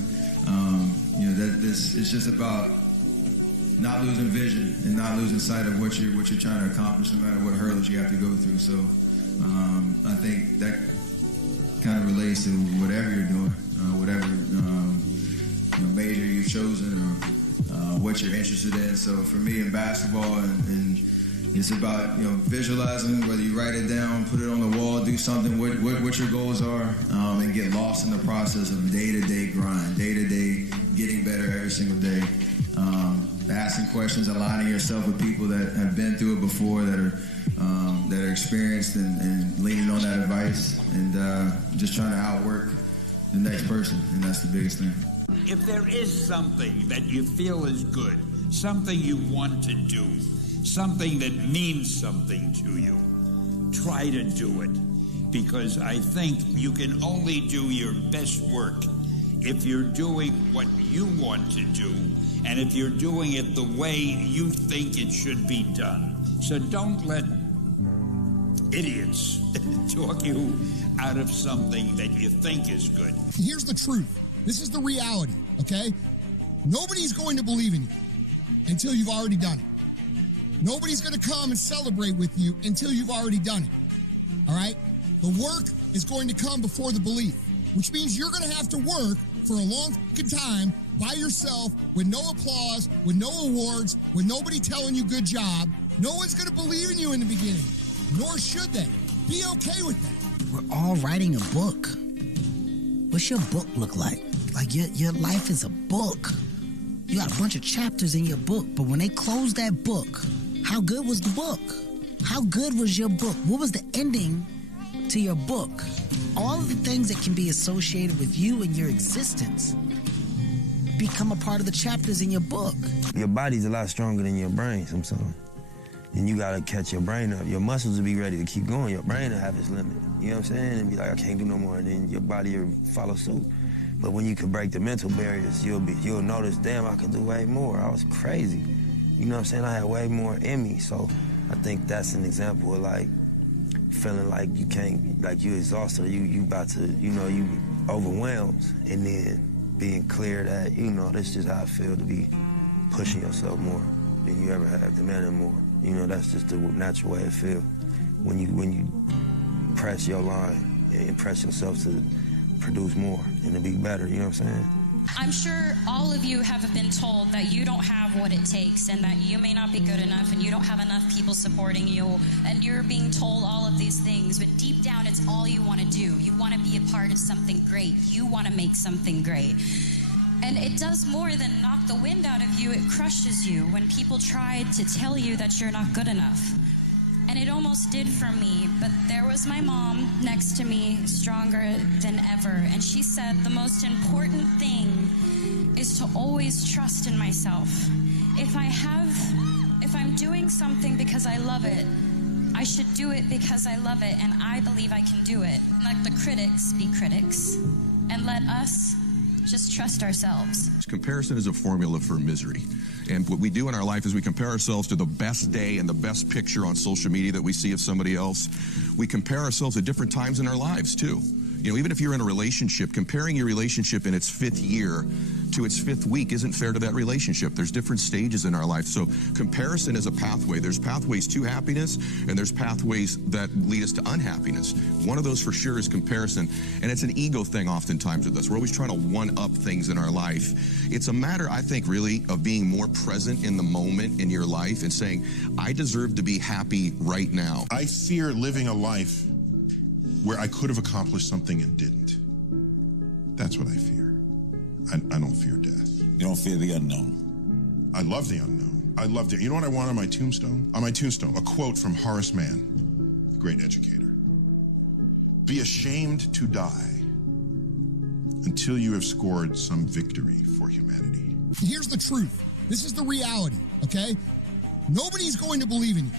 It's just about not losing vision and not losing sight of what you're trying to accomplish, no matter what hurdles you have to go through. So I think that kind of relates to whatever you're doing, whatever major you've chosen or what you're interested in. So for me in basketball, and it's about visualizing, whether you write it down, put it on the wall, do something, what your goals are, and get lost in the process of day-to-day grind, day-to-day getting better every single day. Asking questions, aligning yourself with people that have been through it before, that are experienced, and leaning on that advice, and just trying to outwork the next person, and that's the biggest thing. If there is something that you feel is good, something you want to do, something that means something to you, try to do it, because I think you can only do your best work if you're doing what you want to do, and if you're doing it the way you think it should be done. So don't let idiots talk you out of something that you think is good. Here's the truth. This is the reality, okay? Nobody's going to believe in you until you've already done it. Nobody's going to come and celebrate with you until you've already done it, all right? The work is going to come before the belief, which means you're going to have to work for a long time by yourself with no applause, with no awards, with nobody telling you good job. No one's going to believe in you in the beginning, nor should they. Be okay with that. We're all writing a book. What's your book look like? Like your life is a book. You got a bunch of chapters in your book, but when they close that book, how good was the book? How good was your book? What was the ending to your book? All of the things that can be associated with you and your existence become a part of the chapters in your book. Your body's a lot stronger than your brain sometimes. And you gotta catch your brain up. Your muscles will be ready to keep going. Your brain will have its limit. You know what I'm saying? And be like, I can't do no more. And then your body will follow suit. But when you can break the mental barriers, you'll notice, damn, I can do way more. I was crazy. You know what I'm saying? I had way more in me. So I think that's an example of like feeling like you can't, like you exhausted, you about to, you overwhelmed, and then being clear that, this is just how I feel to be pushing yourself more than you ever have, demanding more. That's just the natural way it feels. When you press your line and press yourself to produce more and to be better, you know what I'm saying? I'm sure all of you have been told that you don't have what it takes and that you may not be good enough and you don't have enough people supporting you, and you're being told all of these things, but deep down it's all you want to do. You want to be a part of something great. You want to make something great. And it does more than knock the wind out of you. It crushes you when people try to tell you that you're not good enough. And it almost did for me, but there was my mom next to me, stronger than ever. And she said, the most important thing is to always trust in myself. If I'm doing something because I love it, I should do it because I love it, and I believe I can do it. Let the critics be critics, and let us just trust ourselves. Comparison is a formula for misery. And what we do in our life is we compare ourselves to the best day and the best picture on social media that we see of somebody else. We compare ourselves at different times in our lives, too. Even if you're in a relationship, comparing your relationship in its 5th year to its 5th week isn't fair to that relationship. There's different stages in our life. So comparison is a pathway. There's pathways to happiness, and there's pathways that lead us to unhappiness. One of those for sure is comparison, and it's an ego thing oftentimes with us. We're always trying to one-up things in our life. It's a matter, I think, really, of being more present in the moment in your life and saying, I deserve to be happy right now. I fear living a life where I could have accomplished something and didn't. That's what I fear. I don't fear death. You don't fear the unknown? I love the unknown. I love the... You know what I want on my tombstone? On my tombstone, a quote from Horace Mann, great educator. Be ashamed to die until you have scored some victory for humanity. Here's the truth. This is the reality, okay? Nobody's going to believe in you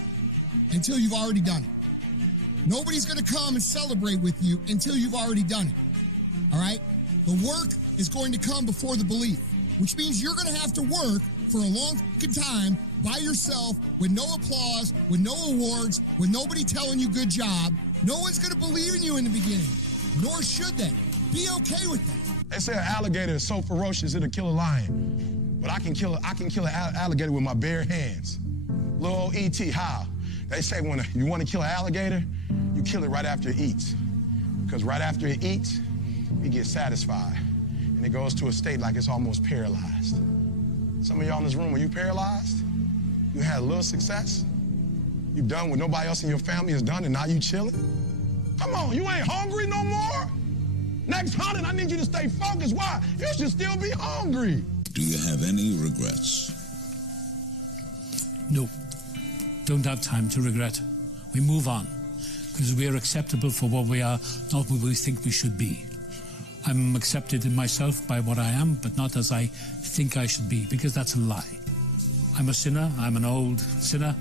until you've already done it. Nobody's going to come and celebrate with you until you've already done it, all right? The work is going to come before the belief, which means you're going to have to work for a long time by yourself with no applause, with no awards, with nobody telling you good job. No one's going to believe in you in the beginning, nor should they. Be okay with that. They say an alligator is so ferocious it'll kill a lion, but I can kill an alligator with my bare hands. Little old E.T., how? They say when you want to kill an alligator, you kill it right after it eats. Because right after it eats, it gets satisfied. And it goes to a state like it's almost paralyzed. Some of y'all in this room, are you paralyzed? You had a little success? You've done what nobody else in your family has done, and now you chilling? Come on, you ain't hungry no more? Next hunting, I need you to stay focused. Why? You should still be hungry. Do you have any regrets? No. Don't have time to regret. We move on. Because we are acceptable for what we are, not what we think we should be. I'm accepted in myself by what I am, but not as I think I should be, because that's a lie. I'm a sinner. I'm an old sinner.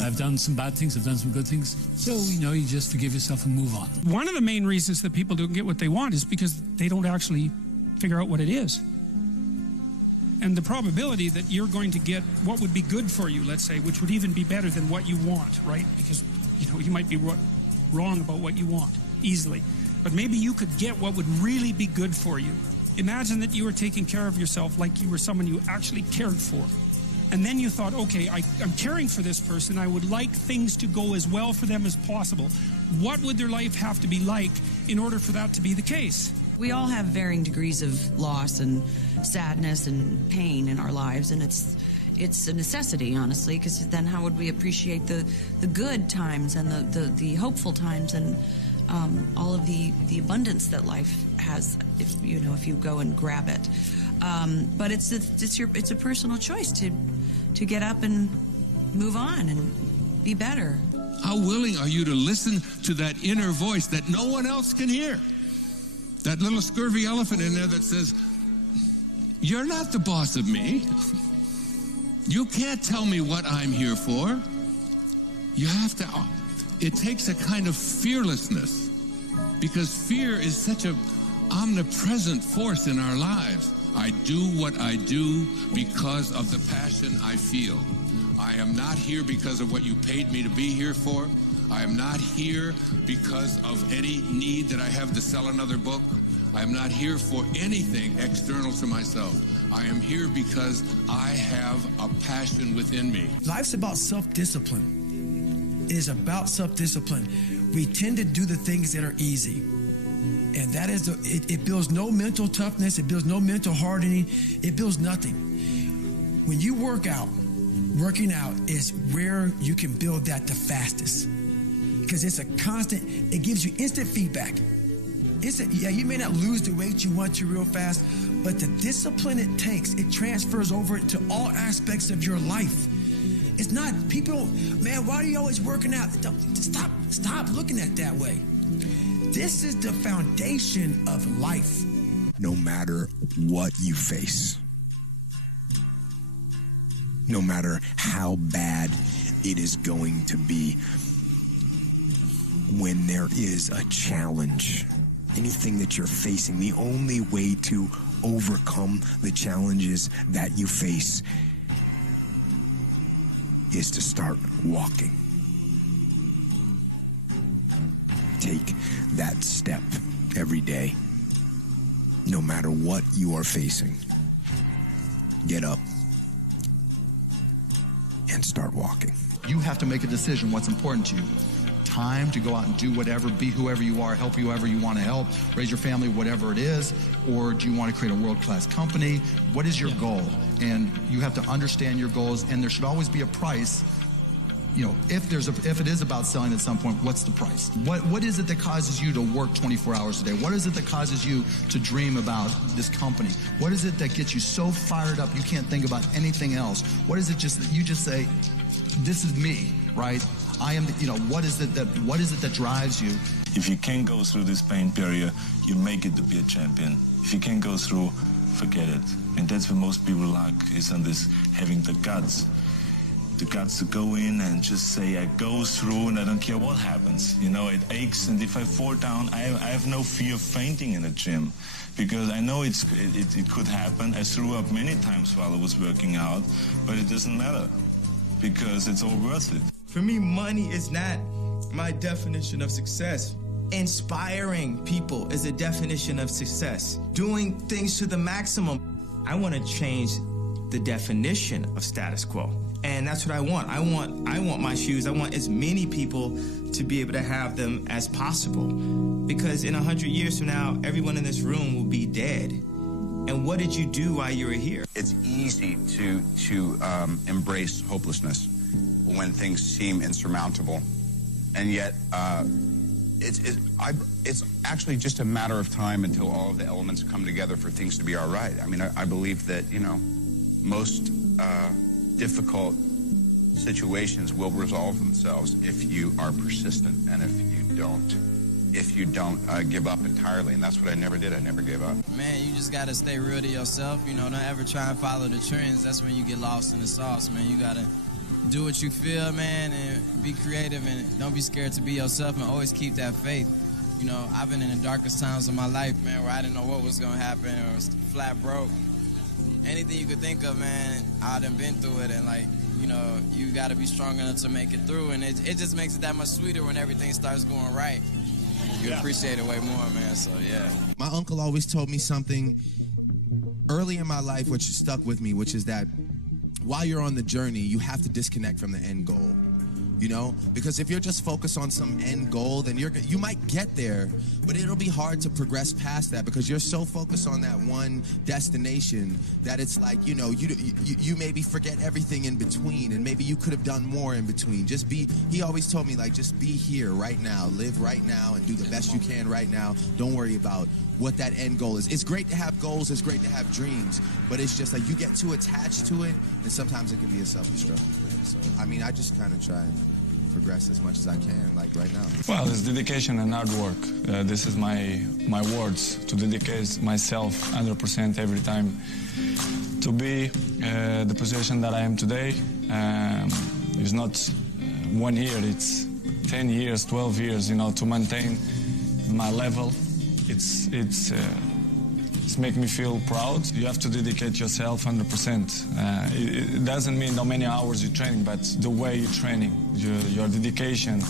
I've done some bad things. I've done some good things. So, you just forgive yourself and move on. One of the main reasons that people don't get what they want is because they don't actually figure out what it is. And the probability that you're going to get what would be good for you, let's say, which would even be better than what you want, right? Because, you might be wrong about what you want easily. But maybe you could get what would really be good for you. Imagine that you were taking care of yourself like you were someone you actually cared for. And then you thought, okay, I'm caring for this person. I would like things to go as well for them as possible. What would their life have to be like in order for that to be the case? We all have varying degrees of loss and sadness and pain in our lives, and it's a necessity, honestly, because then how would we appreciate the good times and the hopeful times and all of the abundance that life has if you go and grab it. But it's a personal choice to get up and move on and be better. How willing are you to listen to that inner voice that no one else can hear? That little scurvy elephant in there that says, "You're not the boss of me. You can't tell me what I'm here for." You have to, it takes a kind of fearlessness, because fear is such an omnipresent force in our lives. I do what I do because of the passion I feel. I am not here because of what you paid me to be here for. I am not here because of any need that I have to sell another book. I am not here for anything external to myself. I am here because I have a passion within me. Life's about self-discipline. It is about self-discipline. We tend to do the things that are easy. And that is, it builds no mental toughness. It builds no mental hardening. It builds nothing. When you work out, working out is where you can build that the fastest. Because it's a constant, it gives you instant feedback. You may not lose the weight you want to real fast, but the discipline it takes, it transfers over to all aspects of your life. It's not, people, man, why are you always working out? Stop looking at it that way. This is the foundation of life. No matter what you face, no matter how bad it is going to be, when there is a challenge, anything that you're facing, the only way to overcome the challenges that you face is to start walking. Take that step every day, no matter what you are facing. Get up and start walking. You have to make a decision what's important to you. Time to go out and do whatever, be whoever you are, help whoever you want to help, raise your family, whatever it is, or do you want to create a world-class company? What is your goal? And you have to understand your goals, and there should always be a price. If it is about selling at some point, what's the price? What is it that causes you to work 24 hours a day? What is it that causes you to dream about this company? What is it that gets you so fired up you can't think about anything else? What is it that you just say, this is me, right? I am, what is it that drives you? If you can't go through this pain period, you make it to be a champion. If you can't go through, forget it. And that's what most people lack, is on this, having the guts the guts to go in and just say, I go through and I don't care what happens. You know, it aches, and if I fall down, I have no fear of fainting in the gym, because I know it could happen. I threw up many times while I was working out, but it doesn't matter, because it's all worth it. For me, money is not my definition of success. Inspiring people is a definition of success. Doing things to the maximum. I want to change the definition of status quo. And that's what I want. I want my shoes. I want as many people to be able to have them as possible. Because in 100 years from now, everyone in this room will be dead. And what did you do while you were here? It's easy to embrace hopelessness when things seem insurmountable. And yet, it's actually just a matter of time until all of the elements come together for things to be all right. I mean, I believe that, you know, most difficult situations will resolve themselves if you are persistent and if you don't give up entirely. And that's what I never did. I never gave up. Man, you just got to stay real to yourself. You know, don't ever try and follow the trends. That's when you get lost in the sauce, man. You got to do what you feel, man, and be creative, and don't be scared to be yourself, and always keep that faith. You know, I've been in the darkest times of my life, man, where I didn't know what was going to happen, or was flat broke. Anything you could think of, man, I done been through it, and, like, you know, you got to be strong enough to make it through, and it just makes it that much sweeter when everything starts going right. You appreciate it way more, man, so, yeah. My uncle always told me something early in my life which stuck with me, which is that while you're on the journey, you have to disconnect from the end goal. You know, because if you're just focused on some end goal, then you might get there, but it'll be hard to progress past that because you're so focused on that one destination that it's like, you know, you maybe forget everything in between, and maybe you could have done more in between. He always told me, like, just be here right now, live right now, and do the best you can right now. Don't worry about what that end goal is. It's great to have goals, it's great to have dreams, but it's just like you get too attached to it, and sometimes it can be a self-destructive thing. So, I mean, I just kind of try and progress as much as I can, like right now. Well, it's dedication and hard work. This is my words, to dedicate myself 100% every time to be the position that I am today. It's not 1 year, it's 10 years, 12 years, you know, to maintain my level. It's making me feel proud. You have to dedicate yourself 100%. It doesn't mean how many hours you're training, but the way you're training, your dedication.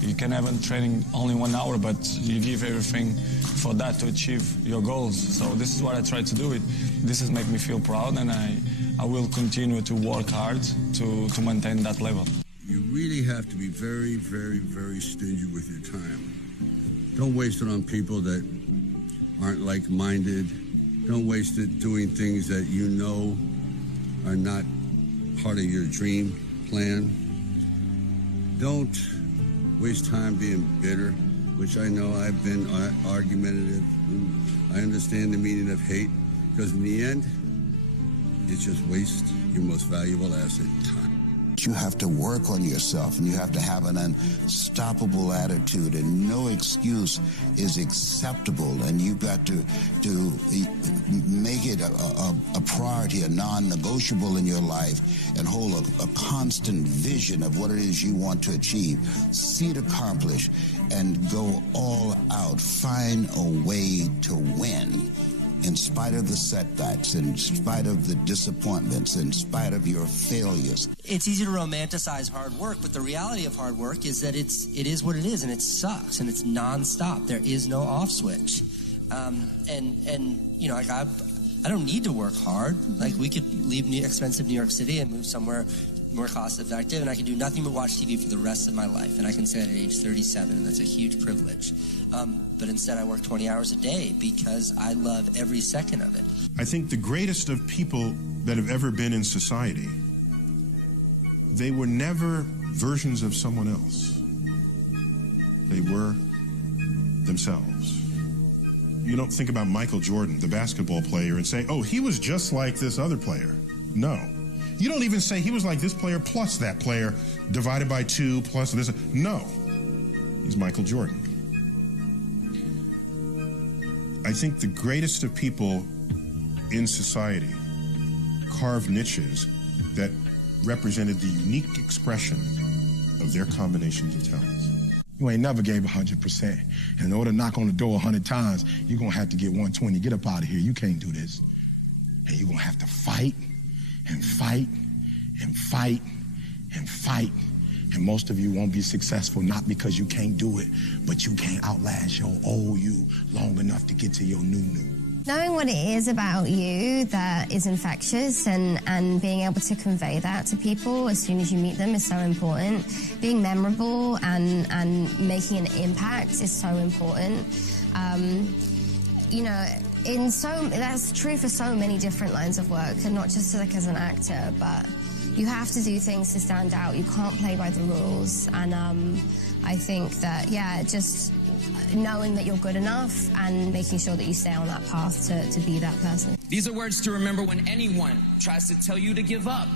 You can have a training only 1 hour, but you give everything for that to achieve your goals. So this is what I try to do. This is making me feel proud, and I will continue to work hard to maintain that level. You really have to be very, very, very stingy with your time. Don't waste it on people that aren't like-minded. Don't waste it doing things that you know are not part of your dream plan. Don't waste time being bitter, which I know I've been argumentative. I understand the meaning of hate, because in the end, it just wastes your most valuable asset, time. You have to work on yourself, and you have to have an unstoppable attitude, and no excuse is acceptable, and you've got to make it a priority, a non-negotiable in your life, and hold a constant vision of what it is you want to achieve. See it accomplished, and go all out. Find a way to win. In spite of the setbacks, in spite of the disappointments, in spite of your failures. It's easy to romanticize hard work, but the reality of hard work is that it is what it is, and it sucks, and it's nonstop. There is no off switch. And you know, like I don't need to work hard. Like, we could leave expensive New York City and move somewhere more cost-effective, and I can do nothing but watch TV for the rest of my life, and I can say that at age 37, and that's a huge privilege. But instead, I work 20 hours a day because I love every second of it. I think the greatest of people that have ever been in society, they were never versions of someone else. They were themselves. You don't think about Michael Jordan, the basketball player, and say, oh, he was just like this other player. No. You don't even say he was like this player plus that player divided by 2 plus this. No. He's Michael Jordan. I think the greatest of people in society carve niches that represented the unique expression of their combinations of talents. You ain't never gave 100%. And in order to knock on the door 100 times, you're going to have to get 120. Get up out of here. You can't do this. And you're going to have to fight and fight and fight and fight. And most of you won't be successful, not because you can't do it, but you can't outlast your old you long enough to get to your new. Knowing what it is about you that is infectious and being able to convey that to people as soon as you meet them is so important. Being memorable and making an impact is so important. You know, that's true for so many different lines of work, and not just like as an actor, but you have to do things to stand out. You can't play by the rules. And I think that, yeah, just knowing that you're good enough and making sure that you stay on that path to be that person. These are words to remember when anyone tries to tell you to give up,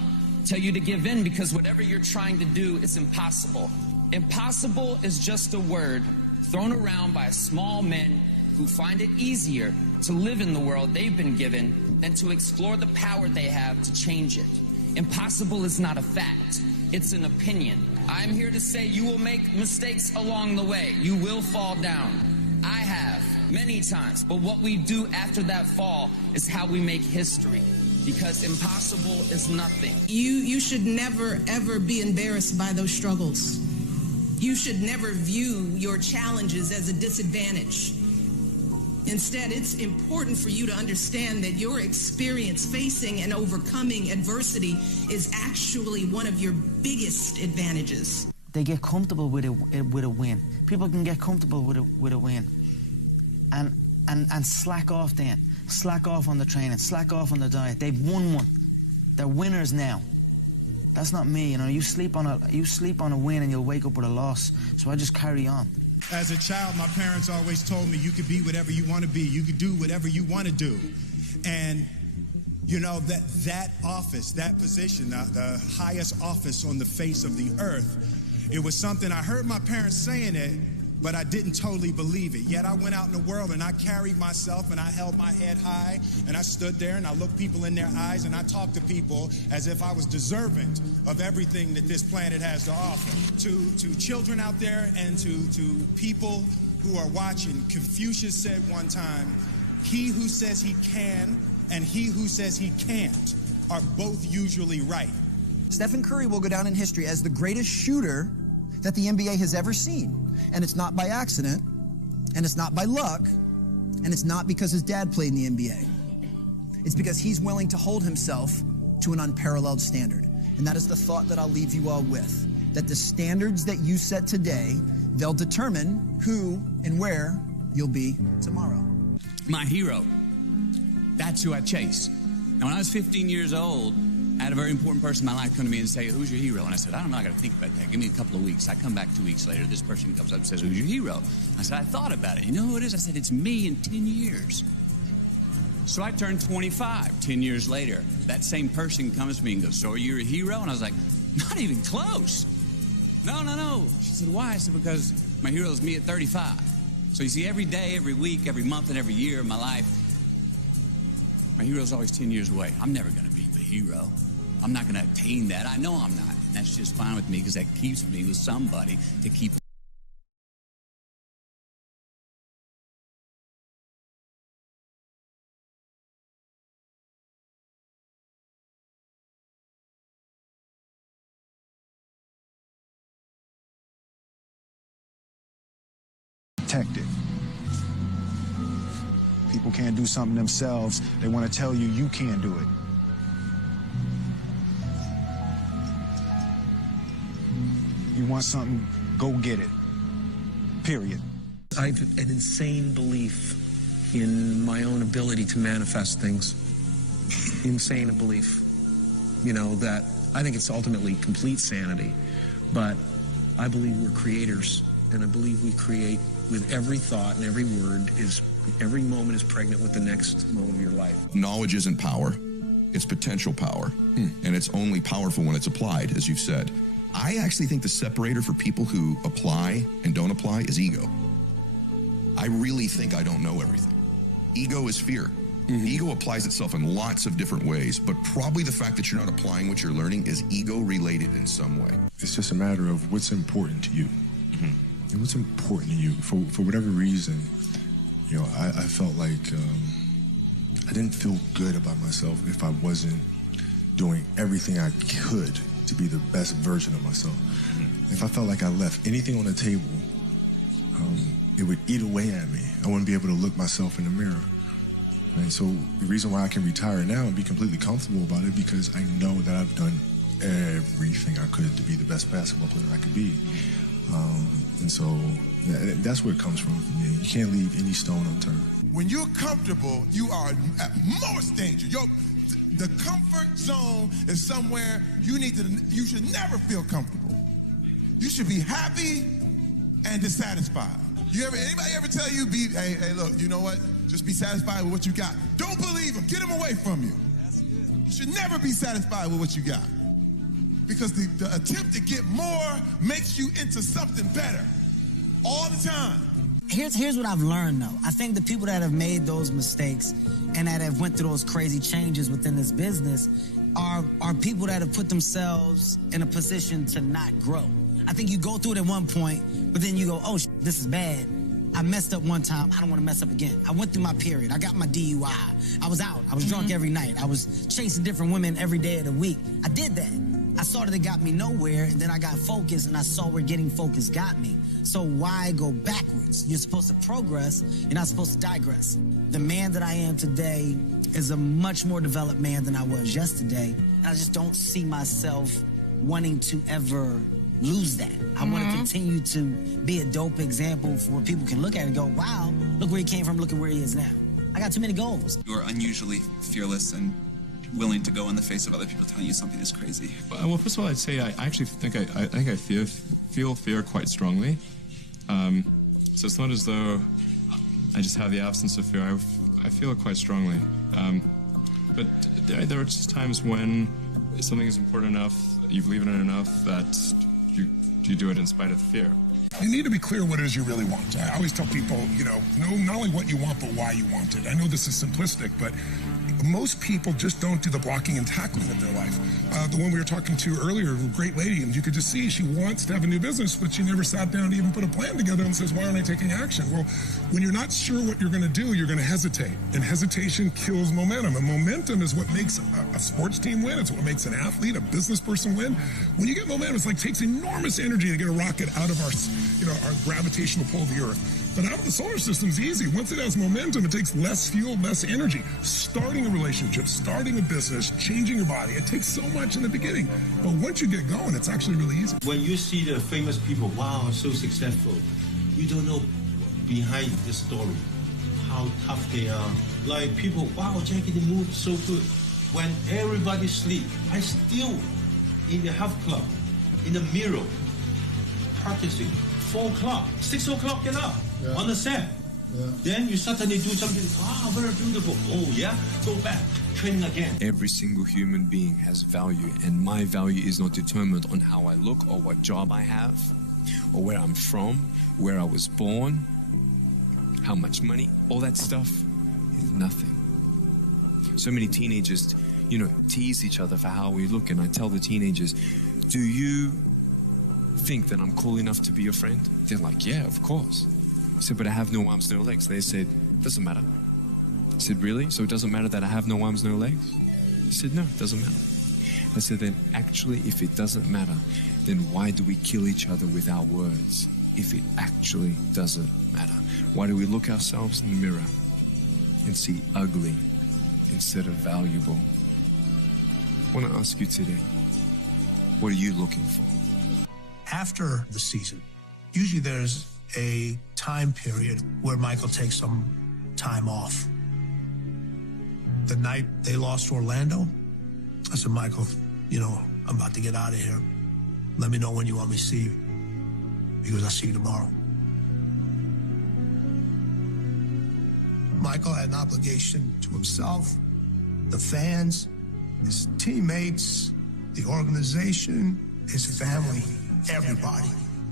tell you to give in, because whatever you're trying to do is impossible. Impossible is just a word thrown around by small men who find it easier to live in the world they've been given than to explore the power they have to change it. Impossible is not a fact. It's an opinion. I'm here to say you will make mistakes along the way. You will fall down. I have, many times. But what we do after that fall is how we make history. Because impossible is nothing. You should never, ever be embarrassed by those struggles. You should never view your challenges as a disadvantage. Instead, it's important for you to understand that your experience facing and overcoming adversity is actually one of your biggest advantages. They get comfortable with a win. People can get comfortable with a win, and slack off then. Slack off on the training. Slack off on the diet. They've won one. They're winners now. That's not me. You know, you sleep on a win and you'll wake up with a loss. So I just carry on. As a child, my parents always told me you could be whatever you want to be. You could do whatever you want to do. And, you know, that office, that position, the highest office on the face of the earth, it was something I heard my parents saying it, but I didn't totally believe it. Yet I went out in the world and I carried myself and I held my head high and I stood there and I looked people in their eyes and I talked to people as if I was deserving of everything that this planet has to offer. To children out there and to people who are watching, Confucius said one time, he who says he can and he who says he can't are both usually right. Stephen Curry will go down in history as the greatest shooter that the NBA has ever seen. And it's not by accident, and it's not by luck, and it's not because his dad played in the NBA. It's because he's willing to hold himself to an unparalleled standard. And that is the thought that I'll leave you all with, that the standards that you set today, they'll determine who and where you'll be tomorrow. My hero, that's who I chase. Now, when I was 15 years old, I had a very important person in my life come to me and say, who's your hero? And I said, I'm not going to think about that. Give me a couple of weeks. I come back 2 weeks later. This person comes up and says, who's your hero? I said, I thought about it. You know who it is? I said, it's me in 10 years. So I turned 25 10 years later. That same person comes to me and goes, so are you a hero? And I was like, not even close. No. She said, why? I said, because my hero is me at 35. So you see, every day, every week, every month, and every year of my life, my hero's always 10 years away. I'm never going to be the hero. I'm not going to attain that. I know I'm not. And that's just fine with me because that keeps me with somebody to keep. Protected. People can't do something themselves. They want to tell you you can't do it. You want something, go get it. Period. I have an insane belief in my own ability to manifest things. Insane belief. You know, that I think it's ultimately complete sanity. But I believe we're creators, and I believe we create with every thought and every word every moment is pregnant with the next moment of your life. Knowledge isn't power. It's potential power. And it's only powerful when it's applied, as you've said. I actually think the separator for people who apply and don't apply is ego. I really think I don't know everything. Ego is fear. Ego applies itself in lots of different ways, but probably the fact that you're not applying what you're learning is ego-related in some way. It's just a matter of what's important to you. And what's important to you. For whatever reason, you know, I felt like I didn't feel good about myself if I wasn't doing everything I could to be the best version of myself. If I felt like I left anything on the table, it would eat away at me. I wouldn't be able to look myself in the mirror. Right? So the reason why I can retire now and be completely comfortable about it, because I know that I've done everything I could to be the best basketball player I could be. And so that's where it comes from. You can't leave any stone unturned. When you're comfortable, you are at most danger. The comfort zone is somewhere you should never feel comfortable. You should be happy and dissatisfied. Anybody ever tell you, hey, look, you know what? Just be satisfied with what you got. Don't believe them. Get them away from you. You should never be satisfied with what you got. Because the attempt to get more makes you into something better all the time. Here's what I've learned, though. I think the people that have made those mistakes and that have went through those crazy changes within this business are people that have put themselves in a position to not grow. I think you go through it at one point, but then you go, oh, this is bad. I messed up one time. I don't want to mess up again. I went through my period. I got my DUI. I was out. I was drunk every night. I was chasing different women every day of the week. I did that. I saw that it got me nowhere, and then I got focused, and I saw where getting focused got me. So why go backwards? You're supposed to progress. You're not supposed to digress. The man that I am today is a much more developed man than I was yesterday, and I just don't see myself wanting to ever lose that. I want to continue to be a dope example for where people can look at it and go, wow, look where he came from, look at where he is now. I got too many goals. You are unusually fearless and willing to go in the face of other people telling you something is crazy. Well, first of all, I'd say I actually think I feel fear quite strongly. So it's not as though I just have the absence of fear. I feel it quite strongly. But there are just times when something is important enough, you believe in it enough that you do it in spite of the fear. You need to be clear what it is you really want. I always tell people, know not only what you want, but why you want it. I know this is simplistic, but most people just don't do the blocking and tackling of their life. The one we were talking to earlier, a great lady, and you could just see she wants to have a new business, but she never sat down to even put a plan together and says, why aren't I taking action? Well, when you're not sure what you're going to do, you're going to hesitate. And hesitation kills momentum. And momentum is what makes a sports team win. It's what makes an athlete, a business person win. When you get momentum, it's like takes enormous energy to get a rocket out of our gravitational pull of the Earth. But out of the solar system is easy. Once it has momentum, it takes less fuel, less energy. Starting a relationship, starting a business, changing your body, it takes so much in the beginning. But once you get going, it's actually really easy. When you see the famous people, wow, so successful, you don't know behind this story, how tough they are. Like people, wow, Jackie, the move is so good. When everybody sleep, I still in the health club, in the mirror, practicing. 4 o'clock, 6 o'clock, get up on the set. Then you suddenly do something, very beautiful. Oh yeah, go back, training again. Every single human being has value, and my value is not determined on how I look or what job I have or where I'm from, where I was born, how much money, all that stuff is nothing. So many teenagers, tease each other for how we look, and I tell the teenagers, do you think that I'm cool enough to be your friend? They're like, yeah, of course. I said, but I have no arms, no legs. They said, doesn't matter. I said, really? So it doesn't matter that I have no arms, no legs? He said, no, it doesn't matter. I said, then actually, if it doesn't matter, then why do we kill each other with our words if it actually doesn't matter? Why do we look ourselves in the mirror and see ugly instead of valuable? I want to ask you today, what are you looking for? After the season, usually there's a time period where Michael takes some time off. The night they lost to Orlando, I said, Michael, I'm about to get out of here. Let me know when you want me to see you. He goes, I'll see you tomorrow. Michael had an obligation to himself, the fans, his teammates, the organization, his family, everybody,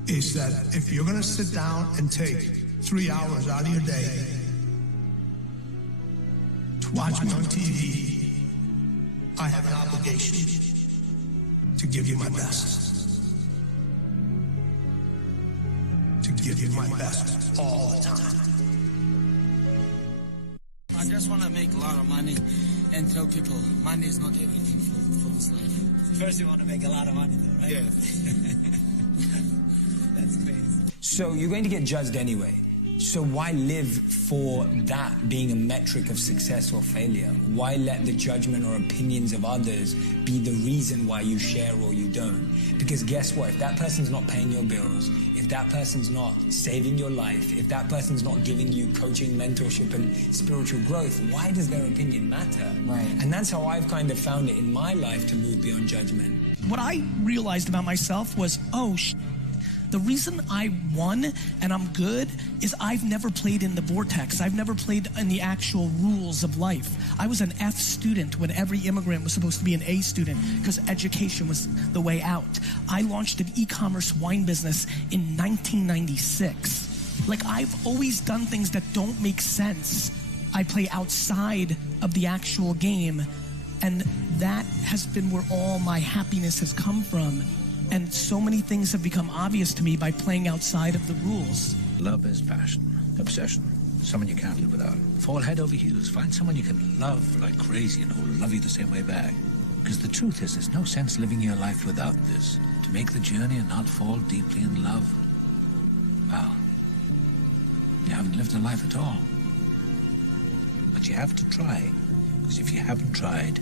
is that if you're going to sit down and take 3 hours out of your day, watch me on TV, I have an obligation to give you my best. To give you my best all the time. I just want to make a lot of money and tell people money is not everything for this life. First you want to make a lot of money though, right? Yeah. That's crazy. So you're going to get judged anyway. So why live for that being a metric of success or failure? Why let the judgment or opinions of others be the reason why you share or you don't? Because guess what? If that person's not paying your bills, if that person's not saving your life, if that person's not giving you coaching, mentorship, and spiritual growth, why does their opinion matter? Right. And that's how I've kind of found it in my life to move beyond judgment. What I realized about myself was, the reason I won and I'm good is I've never played in the vortex. I've never played in the actual rules of life. I was an F student when every immigrant was supposed to be an A student because education was the way out. I launched an e-commerce wine business in 1996. Like, I've always done things that don't make sense. I play outside of the actual game, and that has been where all my happiness has come from. And so many things have become obvious to me by playing outside of the rules. Love is passion, obsession, someone you can't live without. Fall head over heels. Find someone you can love like crazy and who will love you the same way back. Because the truth is, there's no sense living your life without this. To make the journey and not fall deeply in love, well, you haven't lived a life at all. But you have to try. Because if you haven't tried,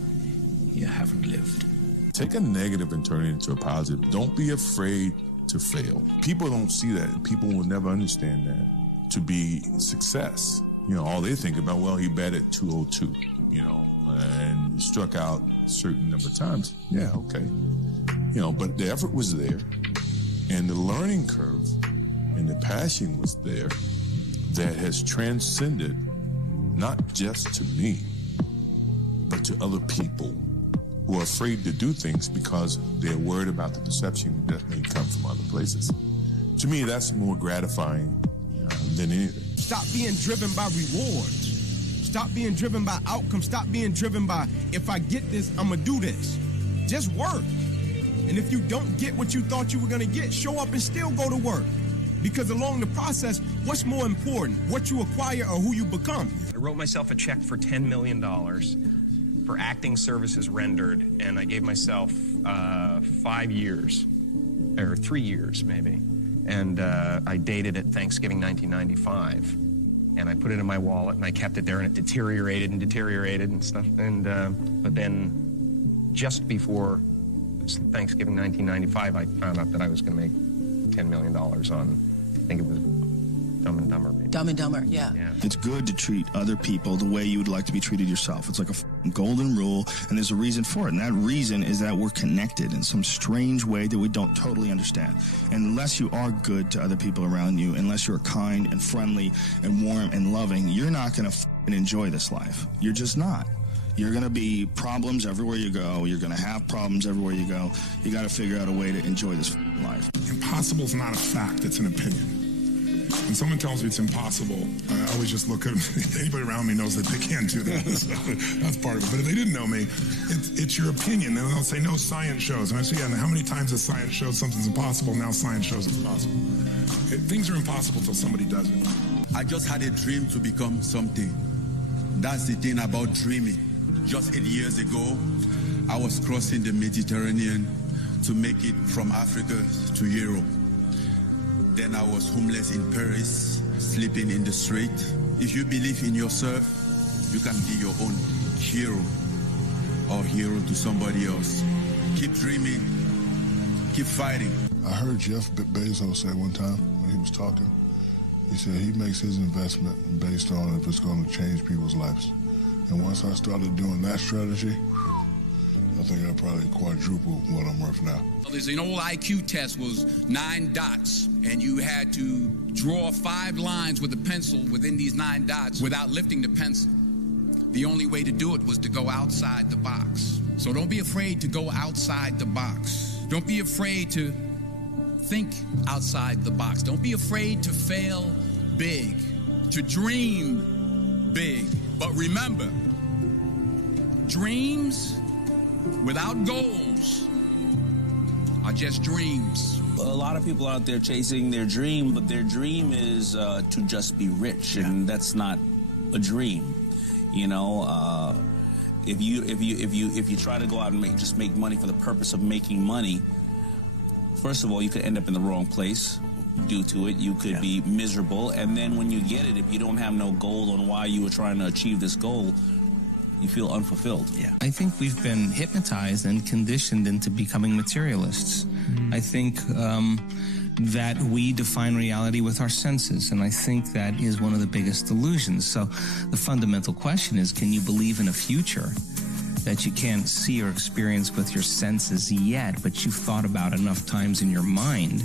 you haven't lived. Take a negative and turn it into a positive. Don't be afraid to fail. People don't see that. People will never understand that to be success. You know, all they think about, well, he batted 202, you know, and struck out a certain number of times. Yeah, okay. You know, but the effort was there, and the learning curve and the passion was there that has transcended not just to me, but to other people who are afraid to do things because they're worried about the perception that may come from other places. To me, that's more gratifying than anything. Stop being driven by rewards. Stop being driven by outcomes. Stop being driven by, if I get this, I'm gonna do this. Just work. And if you don't get what you thought you were gonna get, show up and still go to work. Because along the process, what's more important, what you acquire or who you become? I wrote myself a check for $10 million. For acting services rendered, and I gave myself 5 years, or 3 years maybe, and I dated it Thanksgiving 1995, and I put it in my wallet, and I kept it there, and it deteriorated and stuff, and but then just before Thanksgiving 1995, I found out that I was going to make $10 million on, I think it was Dumb and Dumber. Dumb and Dumber, yeah. It's good to treat other people the way you would like to be treated yourself. It's like a golden rule, and there's a reason for it. And that reason is that we're connected in some strange way that we don't totally understand. And unless you are good to other people around you, unless you're kind and friendly and warm and loving, you're not going to enjoy this life. You're just not. You're going to be problems everywhere you go. You're going to have problems everywhere you go. You got to figure out a way to enjoy this life. Impossible is not a fact. It's an opinion. When someone tells me it's impossible, I always just look at anybody around me knows that they can't do that. So that's part of it. But if they didn't know me, it's your opinion. And they'll say, no, science shows. And I say, yeah, how many times has science showed something's impossible? Now science shows it's possible. Things are impossible till somebody does it. I just had a dream to become something. That's the thing about dreaming. Just 8 years ago, I was crossing the Mediterranean to make it from Africa to Europe. Then I was homeless in Paris, sleeping in the street. If you believe in yourself, you can be your own hero or hero to somebody else. Keep dreaming, keep fighting. I heard Jeff Bezos say one time when he was talking, he said he makes his investment based on if it's going to change people's lives. And once I started doing that strategy, I think I probably quadrupled what I'm worth now. There's an old IQ test, was 9 dots, and you had to draw 5 lines with a pencil within these 9 dots without lifting the pencil. The only way to do it was to go outside the box. So don't be afraid to go outside the box. Don't be afraid to think outside the box. Don't be afraid to fail big, to dream big. But remember, Dreams without goals are just dreams. A lot of people out there chasing their dream, but their dream is to just be rich, and that's not a dream. You know, if you try to go out and just make money for the purpose of making money, first of all, you could end up in the wrong place due to it. You could be miserable, and then when you get it, if you don't have no goal on why you were trying to achieve this goal, you feel unfulfilled. Yeah. I think we've been hypnotized and conditioned into becoming materialists. I think that we define reality with our senses, and I think that is one of the biggest delusions. So the fundamental question is, can you believe in a future that you can't see or experience with your senses yet, but you've thought about enough times in your mind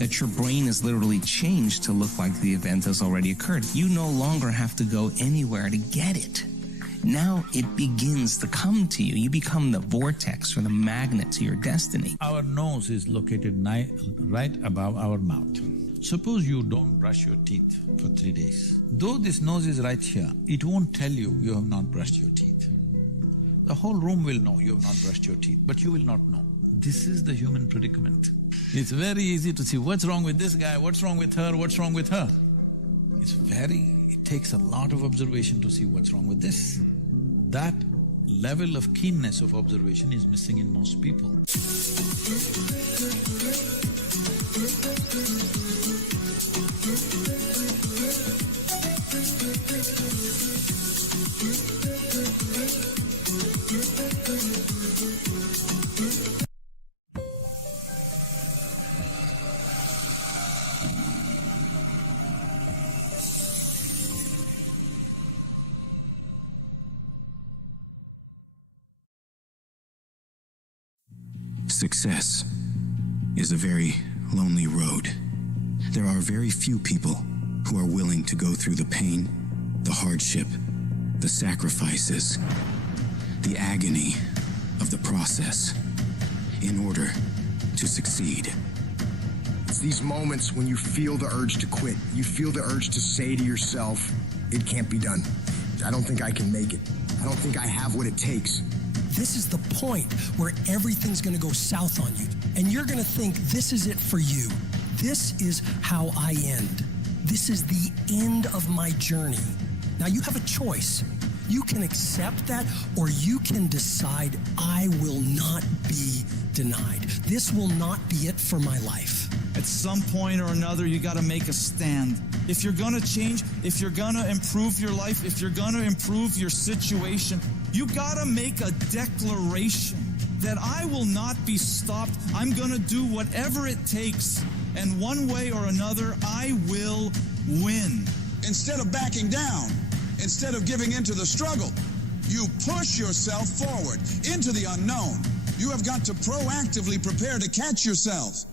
that your brain is literally changed to look like the event has already occurred? You no longer have to go anywhere to get it. Now it begins to come to you. You become the vortex or the magnet to your destiny. Our nose is located right above our mouth. Suppose you don't brush your teeth for 3 days. Though this nose is right here, it won't tell you you have not brushed your teeth. The whole room will know you have not brushed your teeth, but you will not know. This is the human predicament. It's very easy to see what's wrong with this guy, what's wrong with her, what's wrong with her. It takes a lot of observation to see what's wrong with this. That level of keenness of observation is missing in most people. Success is a very lonely road. There are very few people who are willing to go through the pain, the hardship, the sacrifices, the agony of the process in order to succeed. It's these moments when you feel the urge to quit. You feel the urge to say to yourself, it can't be done. I don't think I can make it. I don't think I have what it takes. This is the point where everything's going to go south on you, and you're going to think this is it for you. This is how I end. This is the end of my journey. Now you have a choice. You can accept that, or you can decide I will not be denied. This will not be it for my life. At some point or another, you got to make a stand. If you're going to change, if you're going to improve your life, if you're going to improve your situation, you got to make a declaration that I will not be stopped. I'm going to do whatever it takes, and one way or another, I will win. Instead of backing down, instead of giving into the struggle, you push yourself forward into the unknown. You have got to proactively prepare to catch yourself.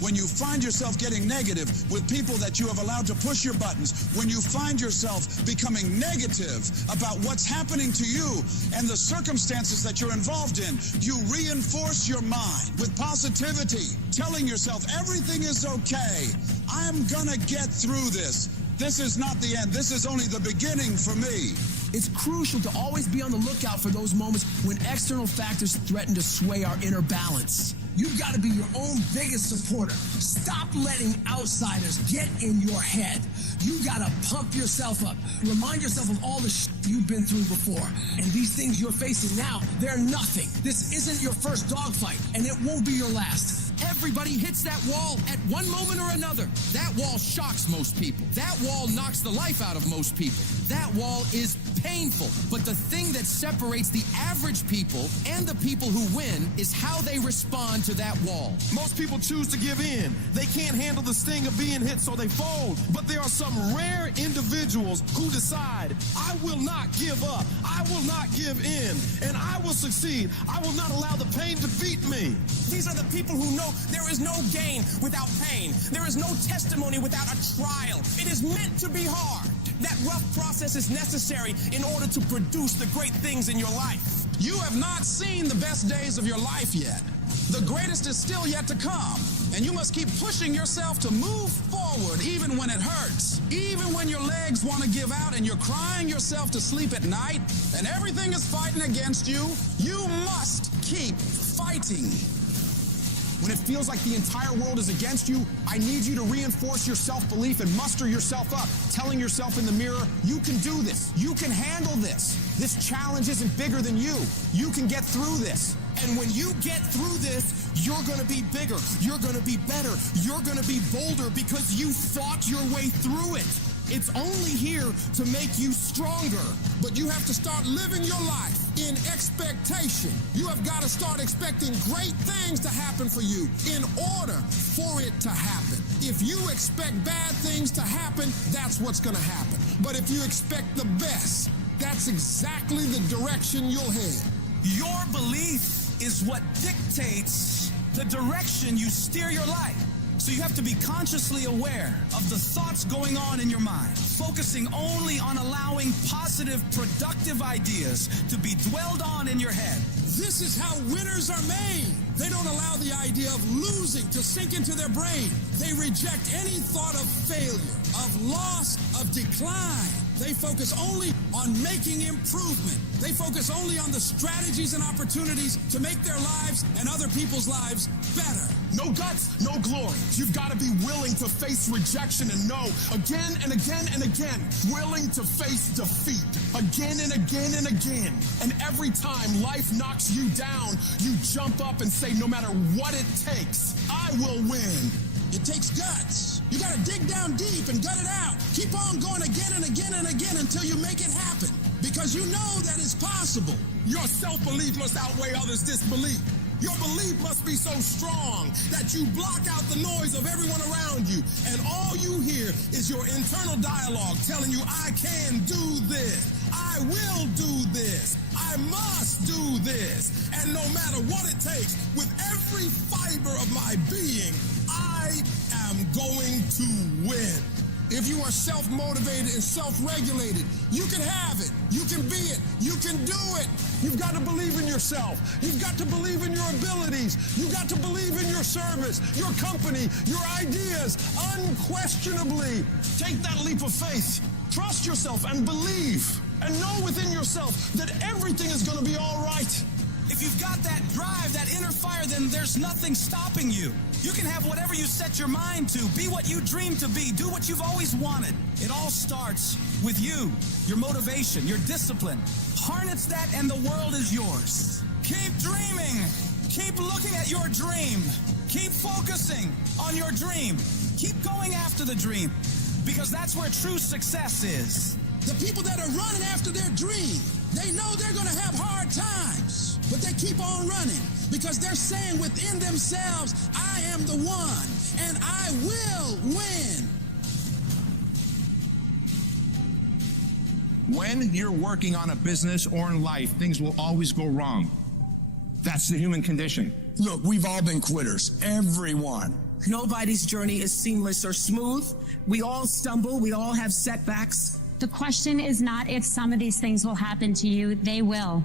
When you find yourself getting negative with people that you have allowed to push your buttons, when you find yourself becoming negative about what's happening to you and the circumstances that you're involved in, you reinforce your mind with positivity, telling yourself everything is okay. I'm gonna get through this. This is not the end. This is only the beginning for me. It's crucial to always be on the lookout for those moments when external factors threaten to sway our inner balance. You've got to be your own biggest supporter. Stop letting outsiders get in your head. You got to pump yourself up. Remind yourself of all the shit you've been through before. And these things you're facing now, they're nothing. This isn't your first dogfight, and it won't be your last. Everybody hits that wall at one moment or another. That wall shocks most people. That wall knocks the life out of most people. That wall is painful. But the thing that separates the average people and the people who win is how they respond to that wall. Most people choose to give in. They can't handle the sting of being hit, so they fold. But there are some rare individuals who decide, I will not give up. I will not give in. And I will succeed. I will not allow the pain to beat me. These are the people who know there is no gain without pain. There is no testimony without a trial. It is meant to be hard. That rough process is necessary in order to produce the great things in your life. You have not seen the best days of your life yet. The greatest is still yet to come. And you must keep pushing yourself to move forward even when it hurts. Even when your legs want to give out and you're crying yourself to sleep at night and everything is fighting against you, you must keep fighting. When it feels like the entire world is against you, I need you to reinforce your self-belief and muster yourself up, telling yourself in the mirror, you can do this. You can handle this. This challenge isn't bigger than you. You can get through this. And when you get through this, you're going to be bigger. You're going to be better. You're going to be bolder because you fought your way through it. It's only here to make you stronger. But you have to start living your life in expectation. You have got to start expecting great things to happen for you in order for it to happen. If you expect bad things to happen, that's what's going to happen. But if you expect the best, that's exactly the direction you'll head. Your belief is what dictates the direction you steer your life. So you have to be consciously aware of the thoughts going on in your mind, focusing only on allowing positive, productive ideas to be dwelled on in your head. This is how winners are made. They don't allow the idea of losing to sink into their brain. They reject any thought of failure, of loss, of decline. They focus only on making improvement. They focus only on the strategies and opportunities to make their lives and other people's lives better. No guts, no glory. You've got to be willing to face rejection and no again and again and again. Willing to face defeat again and again and again. And every time life knocks you down, you jump up and say, no matter what it takes, I will win. It takes guts. You got to dig down deep and gut it out. Keep on going again and again and again until you make it happen. Because you know that it's possible. Your self-belief must outweigh others' disbelief. Your belief must be so strong that you block out the noise of everyone around you. And all you hear is your internal dialogue telling you, I can do this. I will do this. I must do this. And no matter what it takes, with every fiber of my being, I am going to win. If you are self-motivated and self-regulated, you can have it. You can be it. You can do it. You've got to believe in yourself. You've got to believe in your abilities. You've got to believe in your service, your company, your ideas, unquestionably. Take that leap of faith. Trust yourself and believe. And know within yourself that everything is going to be all right. If you've got that drive, that inner fire, then there's nothing stopping you. You can have whatever you set your mind to. Be what you dream to be. Do what you've always wanted. It all starts with you, your motivation, your discipline. Harness that and the world is yours. Keep dreaming. Keep looking at your dream. Keep focusing on your dream. Keep going after the dream, because that's where true success is. The people that are running after their dream, they know they're going to have hard times, but they keep on running because they're saying within themselves, I am the one and I will win. When you're working on a business or in life, things will always go wrong. That's the human condition. Look, we've all been quitters. Everyone. Nobody's journey is seamless or smooth. We all stumble. We all have setbacks. The question is not if some of these things will happen to you. They will.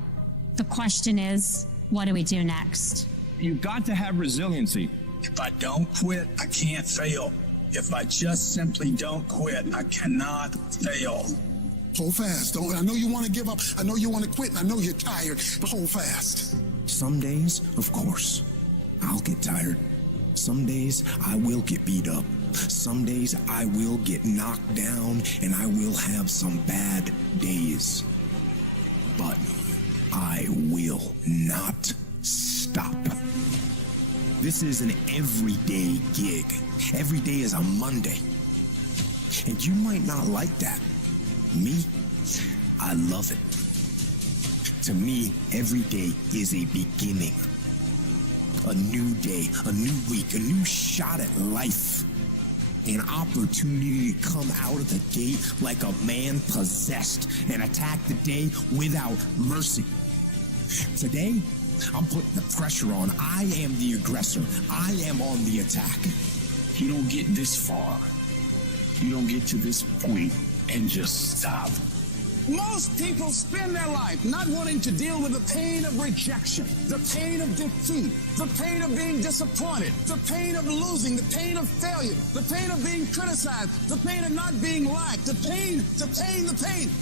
The question is, what do we do next? You've got to have resiliency. If I don't quit, I can't fail. If I just simply don't quit, I cannot fail. Hold fast. I know you want to give up. I know you want to quit. And I know you're tired, but hold fast. Some days, of course, I'll get tired. Some days I will get beat up. Some days I will get knocked down and I will have some bad days. But I will not stop. This is an everyday gig. Every day is a Monday. And you might not like that. Me, I love it. To me, every day is a beginning. A new day, a new week, a new shot at life. An opportunity to come out of the gate like a man possessed and attack the day without mercy. Today, I'm putting the pressure on. I am the aggressor. I am on the attack. You don't get this far. You don't get to this point and just stop. Most people spend their life not wanting to deal with the pain of rejection, the pain of defeat, the pain of being disappointed, the pain of losing, the pain of failure, the pain of being criticized, the pain of not being liked, the pain.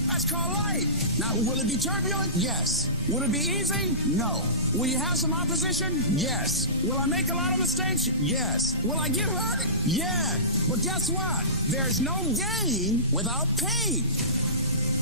That's called life. Now, will it be turbulent? Yes. Will it be easy? No. Will you have some opposition? Yes. Will I make a lot of mistakes? Yes. Will I get hurt? Yes. But guess what? There's no gain without pain.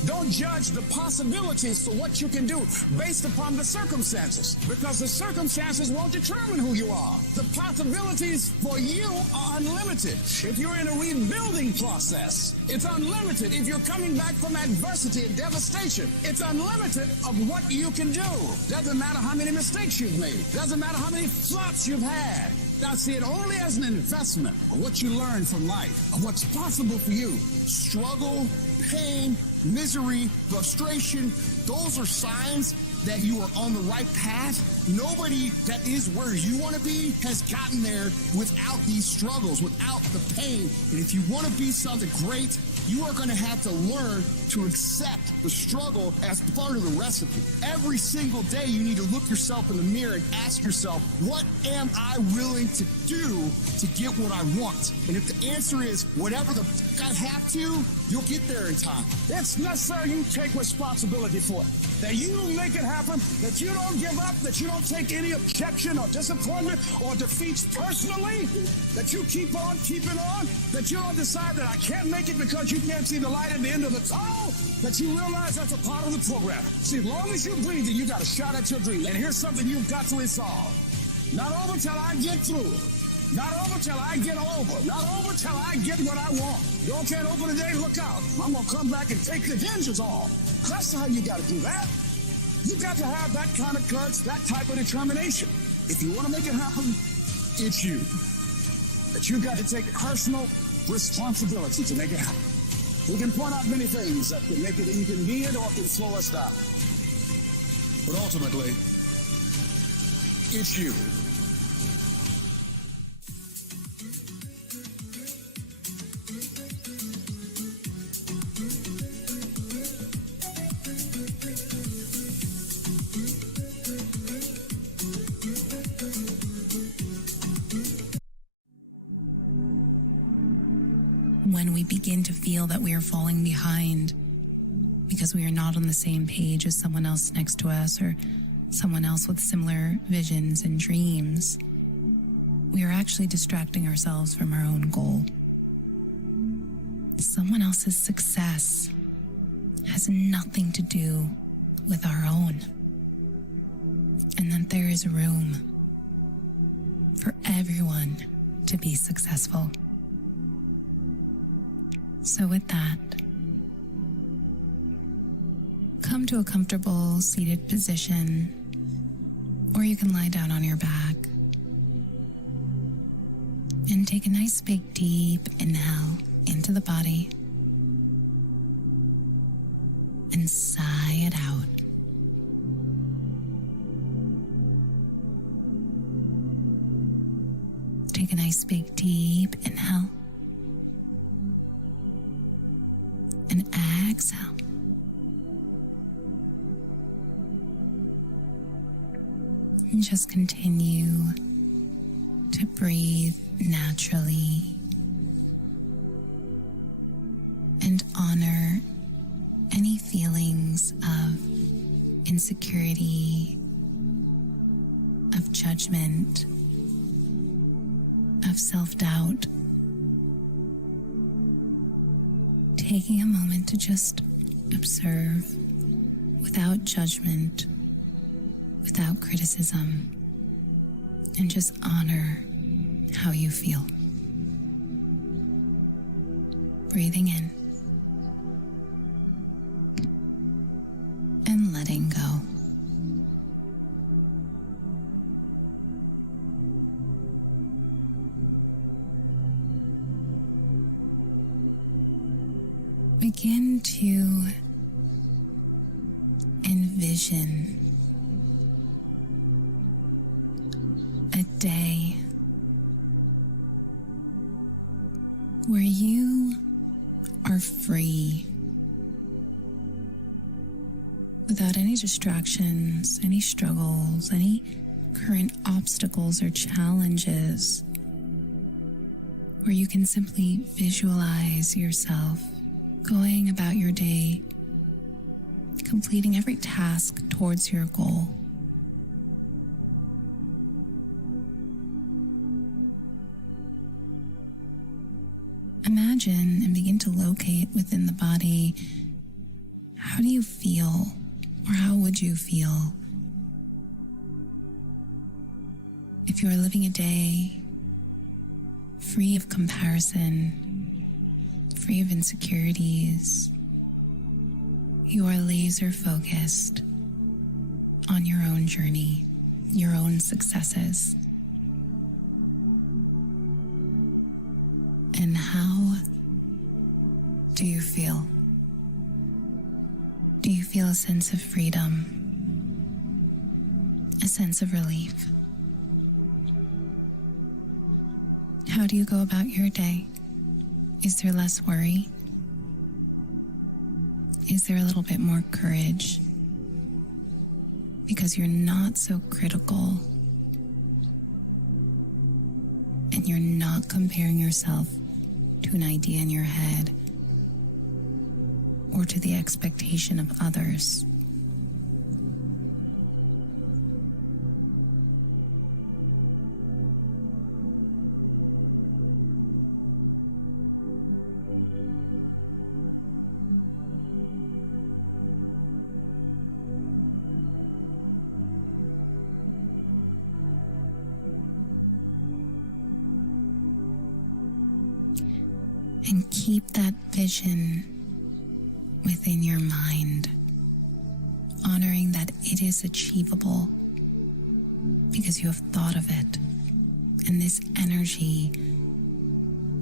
Don't judge the possibilities for what you can do based upon the circumstances, because the circumstances won't determine who you are. The possibilities for you are unlimited. If you're in a rebuilding process, it's unlimited. If you're coming back from adversity and devastation, it's unlimited of what you can do. Doesn't matter how many mistakes you've made. Doesn't matter how many flops you've had. Now, see it only as an investment of what you learn from life, of what's possible for you. Struggle, pain, misery, frustration, those are signs that you are on the right path. Nobody that is where you want to be has gotten there without these struggles, without the pain. And if you want to be something great, you are going to have to learn to accept the struggle as part of the recipe. Every single day, you need to look yourself in the mirror and ask yourself, what am I willing to do to get what I want? And if the answer is whatever the I have to, you'll get there in time. It's necessary you take responsibility for it. That you make it happen, that you don't give up, that you don't take any objection or disappointment or defeats personally, that you keep on keeping on, that you don't decide that I can't make it because you can't see the light at the end of the tunnel, that you realize that's a part of the program. See, as long as you're breathing, you got a shot at your dream. And here's something you've got to resolve. Not over till I get through. Not over till I get over. Not over till I get what I want. Door can't open today, look out. I'm going to come back and take the hinges off. That's how you got to do that. You got to have that kind of guts, that type of determination. If you want to make it happen, it's you. But you got to take personal responsibility to make it happen. We can point out many things that can make it inconvenient or can slow us down. But ultimately, it's you. When we begin to feel that we are falling behind because we are not on the same page as someone else next to us or someone else with similar visions and dreams, we are actually distracting ourselves from our own goal. Someone else's success has nothing to do with our own, and that there is room for everyone to be successful. So with that, come to a comfortable seated position, or you can lie down on your back and take a nice big deep inhale into the body and sigh it out. Take a nice big deep inhale and exhale. And just continue to breathe naturally and honor any feelings of insecurity, of judgment, of self-doubt. Taking a moment to just observe without judgment, without criticism, and just honor how you feel. Breathing in and letting go. Begin to envision a day where you are free without any distractions, any struggles, any current obstacles or challenges, where you can simply visualize yourself going about your day, completing every task towards your goal. Imagine and begin to locate within the body, how do you feel, or how would you feel if you are living a day free of comparison, free of insecurities? You are laser focused on your own journey, your own successes. And how do you feel? Do you feel a sense of freedom? A sense of relief? How do you go about your day? Is there less worry? Is there a little bit more courage? Because you're not so critical and you're not comparing yourself to an idea in your head or to the expectation of others. And keep that vision within your mind, honoring that it is achievable because you have thought of it, and this energy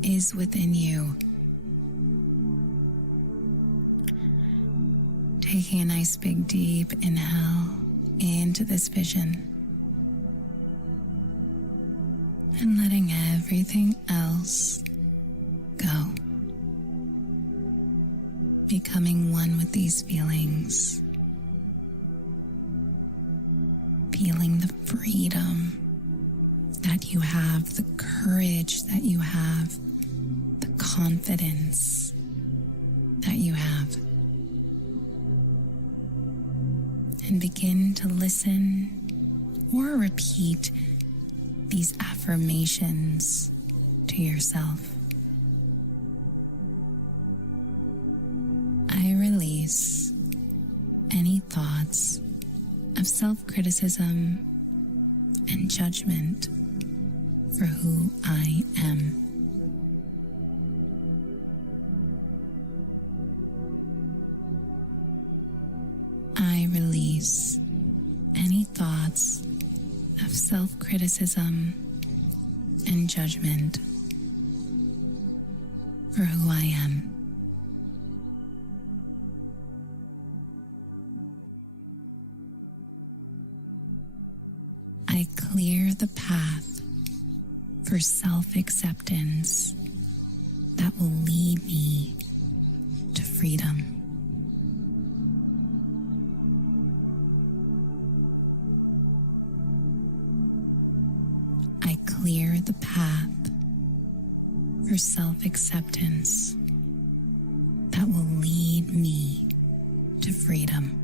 is within you. Taking a nice big deep inhale into this vision and letting everything else go. Becoming one with these feelings. Feeling the freedom that you have, the courage that you have, the confidence that you have. And begin to listen or repeat these affirmations to yourself. I release any thoughts of self-criticism and judgment for who I am. I release any thoughts of self-criticism and judgment for who I am. I clear the path for self-acceptance that will lead me to freedom. I clear the path for self-acceptance that will lead me to freedom.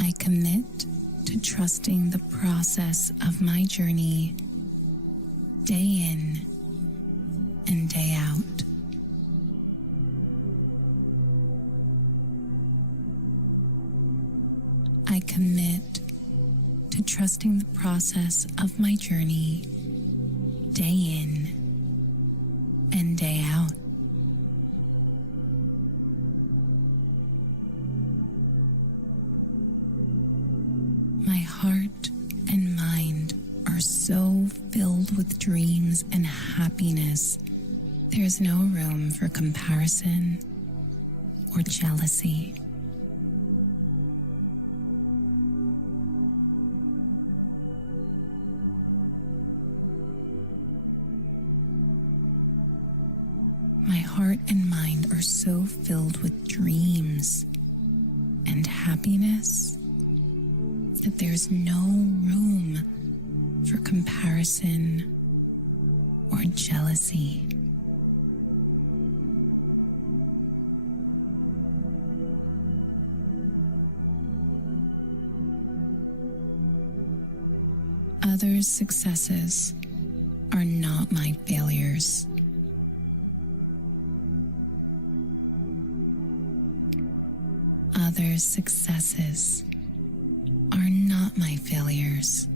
I commit to trusting the process of my journey day in and day out. I commit to trusting the process of my journey day in and day out. My heart and mind are so filled with dreams and happiness, there is no room for comparison or jealousy. are so filled with dreams and happiness that there's no room for comparison or jealousy. Others' successes are not my failures. Others' successes are not my failures.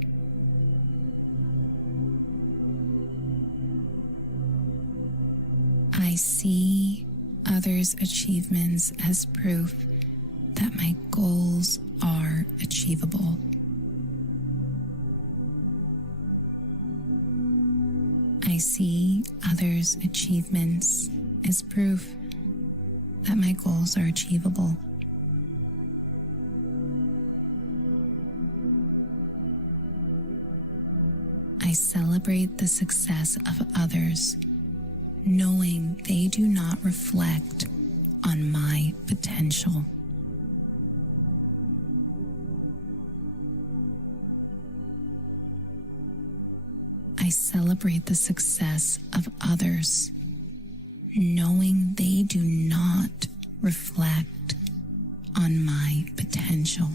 I see others' achievements as proof that my goals are achievable. I see others' achievements as proof that my goals are achievable. I celebrate the success of others, knowing they do not reflect on my potential. I celebrate the success of others, knowing they do not reflect on my potential.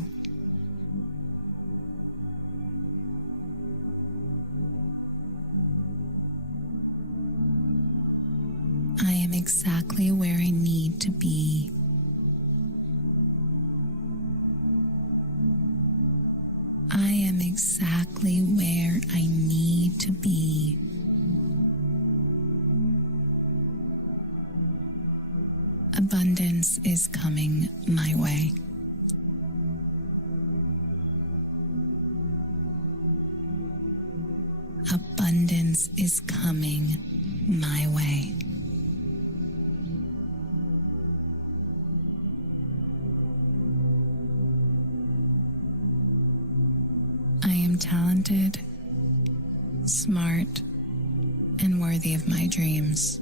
I am exactly where I need to be. I am exactly where I need to be. Abundance is coming my way. Abundance is coming my way. I am talented, smart, and worthy of my dreams.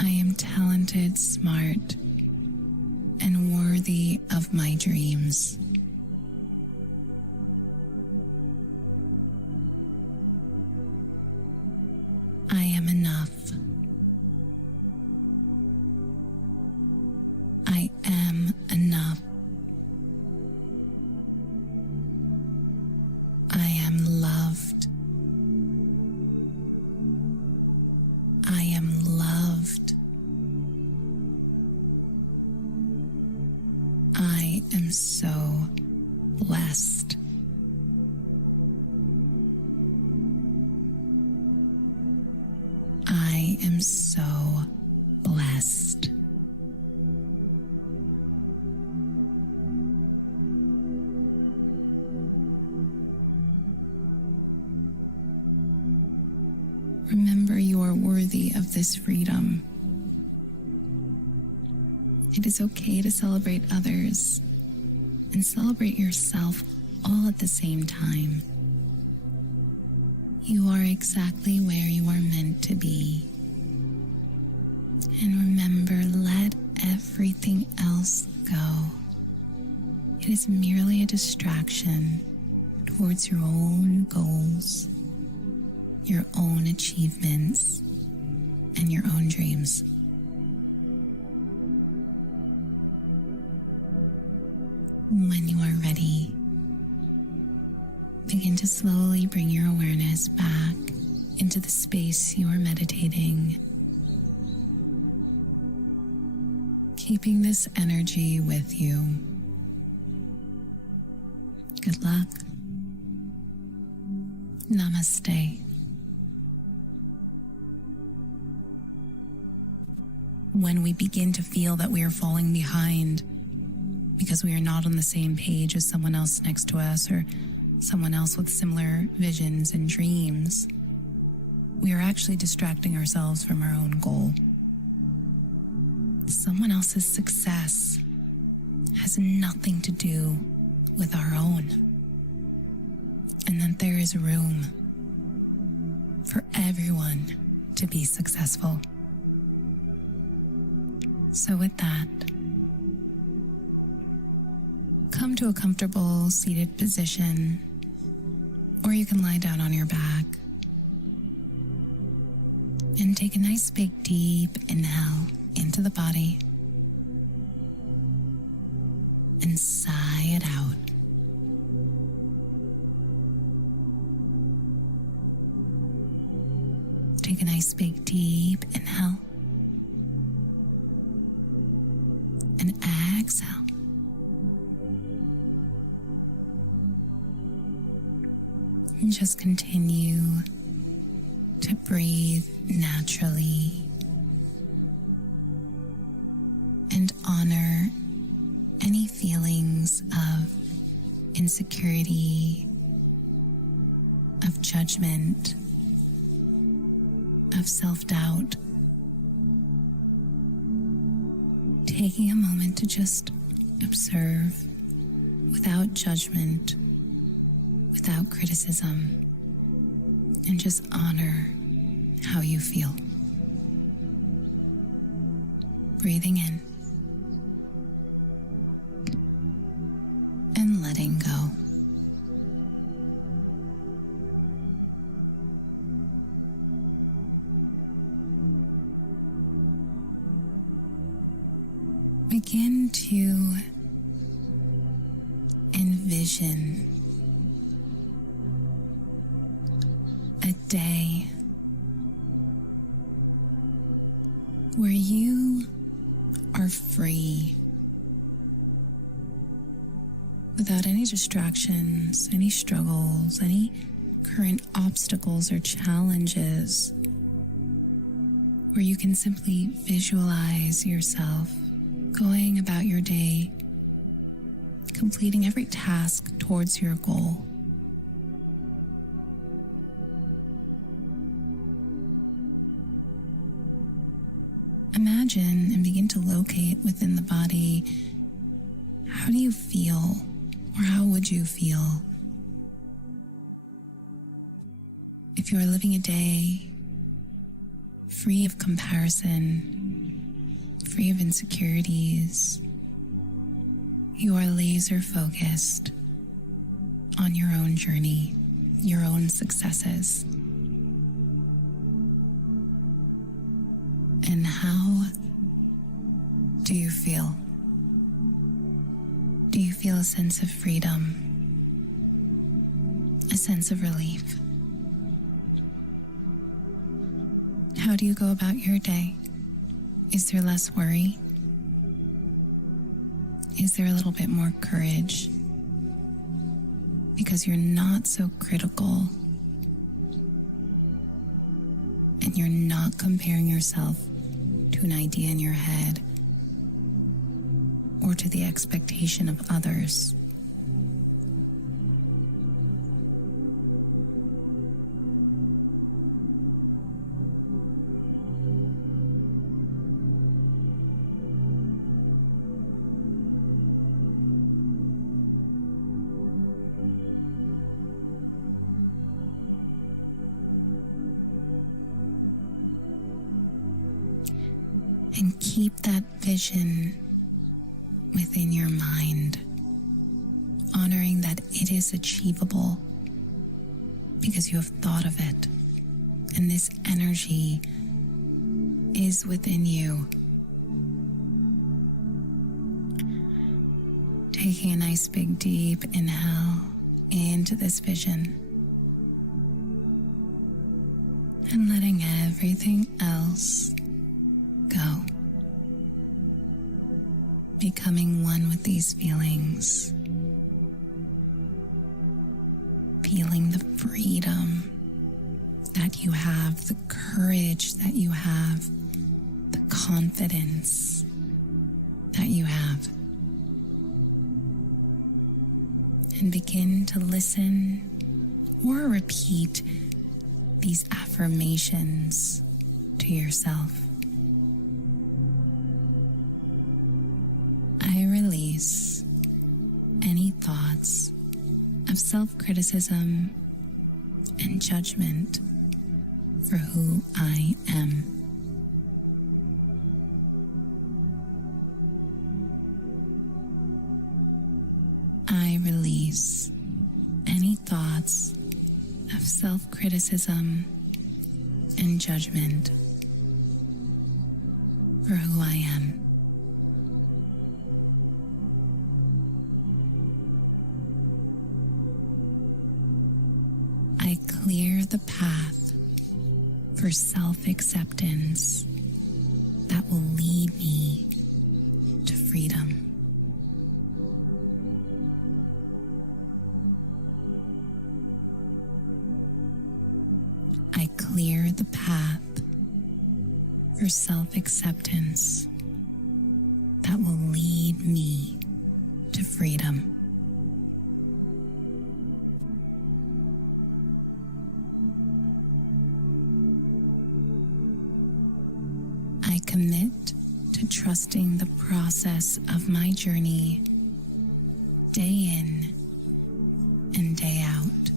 I am talented, smart, and worthy of my dreams. I am enough. I am enough. I am loved. I am loved. I am so blessed. I am so blessed. Remember, you are worthy of this freedom. It is okay to celebrate others and celebrate yourself all at the same time. You are exactly where you are meant to be. And remember, let everything else go. It is merely a distraction towards your own goals, your own achievements, and your own dreams. When you are ready, begin to slowly bring your awareness back into the space you are meditating, keeping this energy with you. Good luck. Namaste. When we begin to feel that we are falling behind because we are not on the same page as someone else next to us or someone else with similar visions and dreams, we are actually distracting ourselves from our own goal. Someone else's success has nothing to do with our own. and that there is room for everyone to be successful. So with that, come to a comfortable seated position, or you can lie down on your back and take a nice big deep inhale into the body and sigh it out. Take a nice big deep inhale and exhale. And just continue to breathe naturally and honor any feelings of insecurity, of judgment, of self-doubt. Taking a moment to just observe without judgment, without criticism, and just honor how you feel. Breathing in and letting go. Begin to envision a day where you are free, without any distractions, any struggles, any current obstacles or challenges, where you can simply visualize yourself going about your day, completing every task towards your goal. Imagine and begin to locate within the body, how do you feel, or how would you feel if you are living a day free of comparison, free of insecurities? You are laser focused on your own journey, your own successes. And how do you feel? Do you feel a sense of freedom? A sense of relief? How do you go about your day? Is there less worry? Is there a little bit more courage? Because you're not so critical and you're not comparing yourself to an idea in your head or to the expectation of others. And keep that vision within your mind, honoring that it is achievable because you have thought of it, and this energy is within you. Taking a nice big deep inhale into this vision and letting everything else go. Becoming one with these feelings. Feeling the freedom that you have, the courage that you have, the confidence that you have. And begin to listen or repeat these affirmations to yourself. I release any thoughts of self-criticism and judgment for who I am. I release any thoughts of self-criticism and judgment for who I am. I clear the path for self-acceptance that will lead me to freedom. I clear the path for self-acceptance that will lead me to freedom. I commit to trusting the process of my journey day in and day out.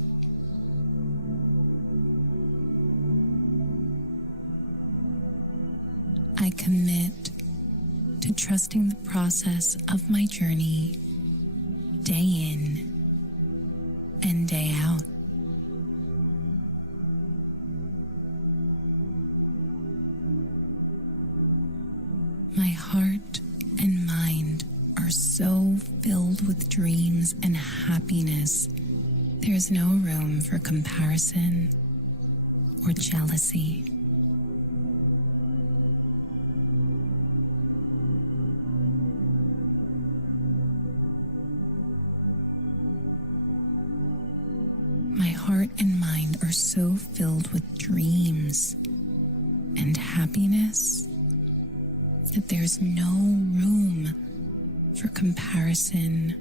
I commit to trusting the process of my journey day in and day out. My heart and mind are so filled with dreams and happiness, there's no room for comparison or jealousy. My heart and mind are so filled with dreams and happiness that there's no room for comparison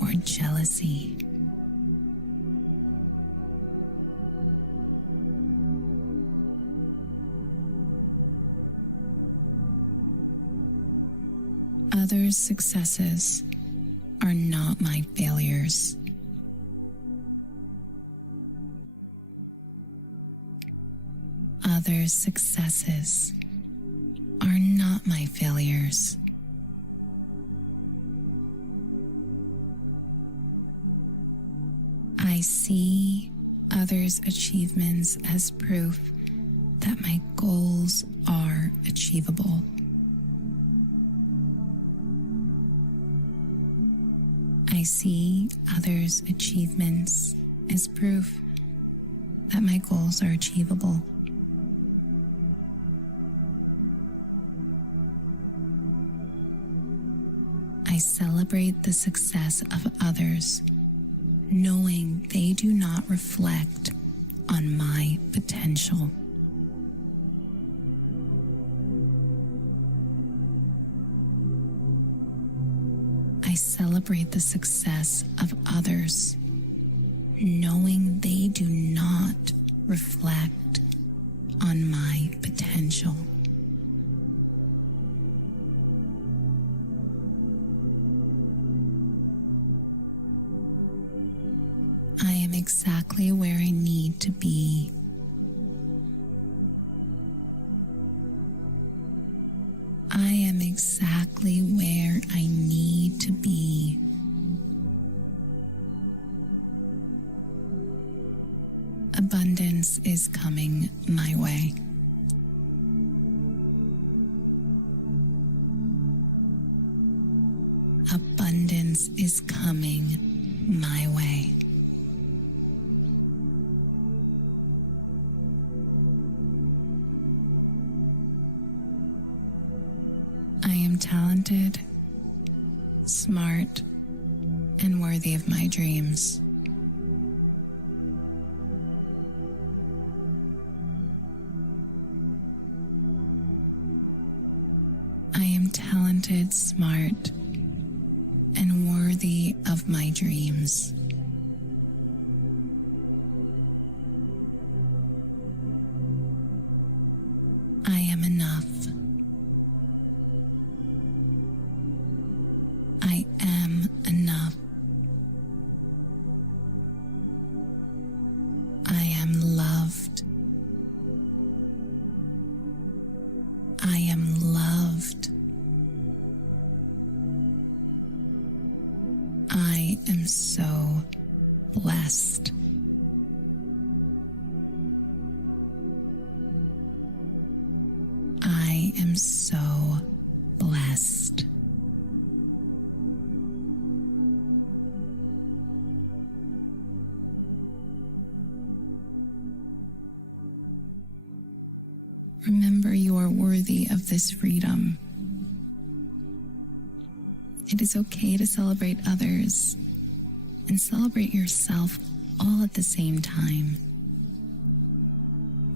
or jealousy. Others' successes are not my failures. Others' successes are not my failures. I see others' achievements as proof that my goals are achievable. I see others' achievements as proof that my goals are achievable. I celebrate the success of others, knowing they do not reflect on my potential. I celebrate the success of others, knowing they do not reflect on my potential. I am exactly where I need to be. I am exactly where I need to be. Abundance is coming my way. Abundance is coming my way. I am talented, smart, and worthy of my dreams. I am talented, smart, and worthy of my dreams. I am enough. I am enough. I am loved. I am so blessed. I am so blessed. Remember, you are worthy of this freedom. It is okay to celebrate others and celebrate yourself all at the same time.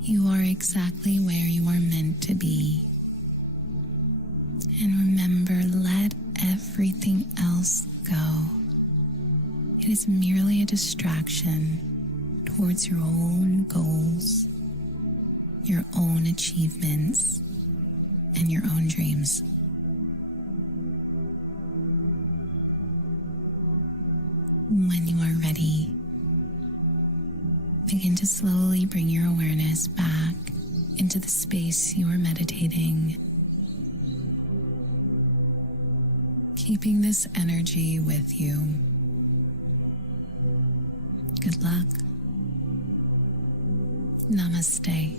You are exactly where you are meant to be. And remember, let everything else go. It is merely a distraction towards your own goals, your own achievements, and your own dreams. When you are ready, begin to slowly bring your awareness back into the space you are meditating, keeping this energy with you. Good luck. Namaste.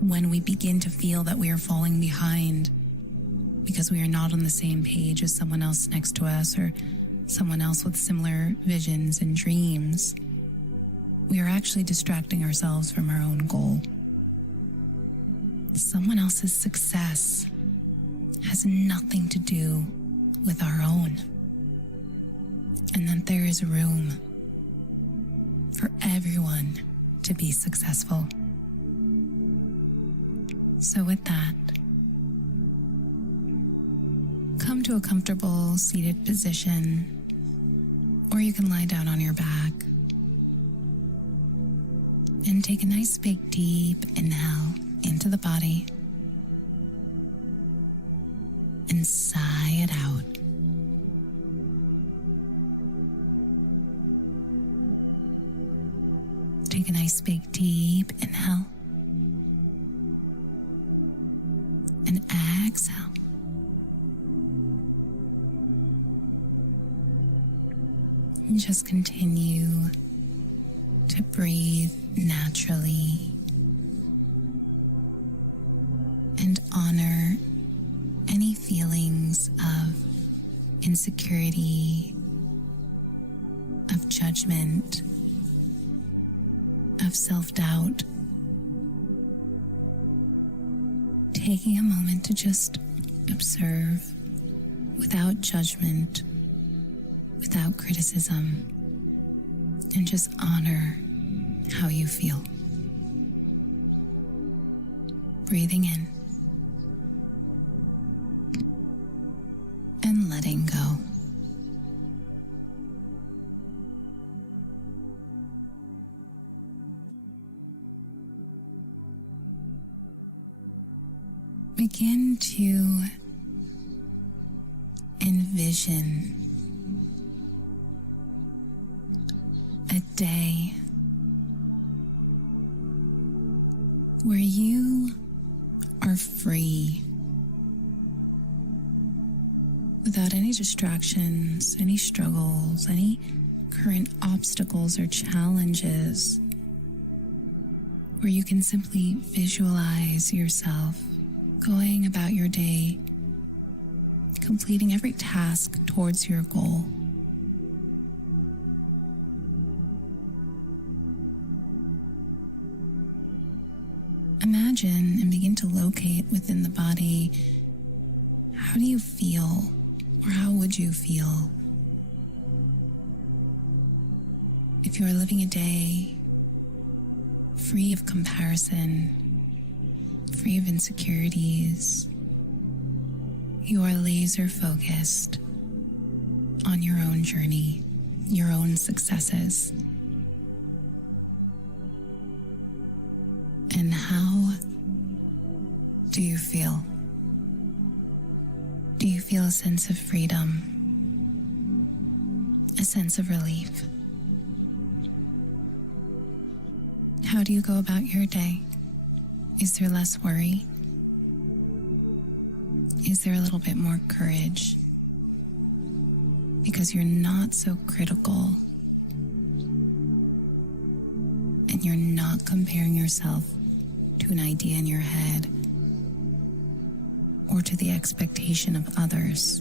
When we begin to feel that we are falling behind because we are not on the same page as someone else next to us or someone else with similar visions and dreams, we are actually distracting ourselves from our own goal. Someone else's success has nothing to do with our own, and that there is room for everyone to be successful. So with that, come to a comfortable seated position, or you can lie down on your back and take a nice big deep inhale into the body and sigh it out. Take a nice big deep inhale and exhale. And just continue to breathe naturally and honor any feelings of insecurity, of judgment, of self-doubt. Taking a moment to just observe without judgment, without criticism, and just honor how you feel. Breathing in and letting go. Begin to envision a day where you are free, without any distractions, any struggles, any current obstacles or challenges, where you can simply visualize yourself going about your day, completing every task towards your goal. Imagine and begin to locate within the body, how do you feel, or how would you feel if you are living a day free of comparison, free of insecurities? You are laser focused on your own journey, your own successes. And how do you feel? Do you feel a sense of freedom? A sense of relief? How do you go about your day? Is there less worry? Is there a little bit more courage? Because you're not so critical and you're not comparing yourself to an idea in your head or to the expectation of others.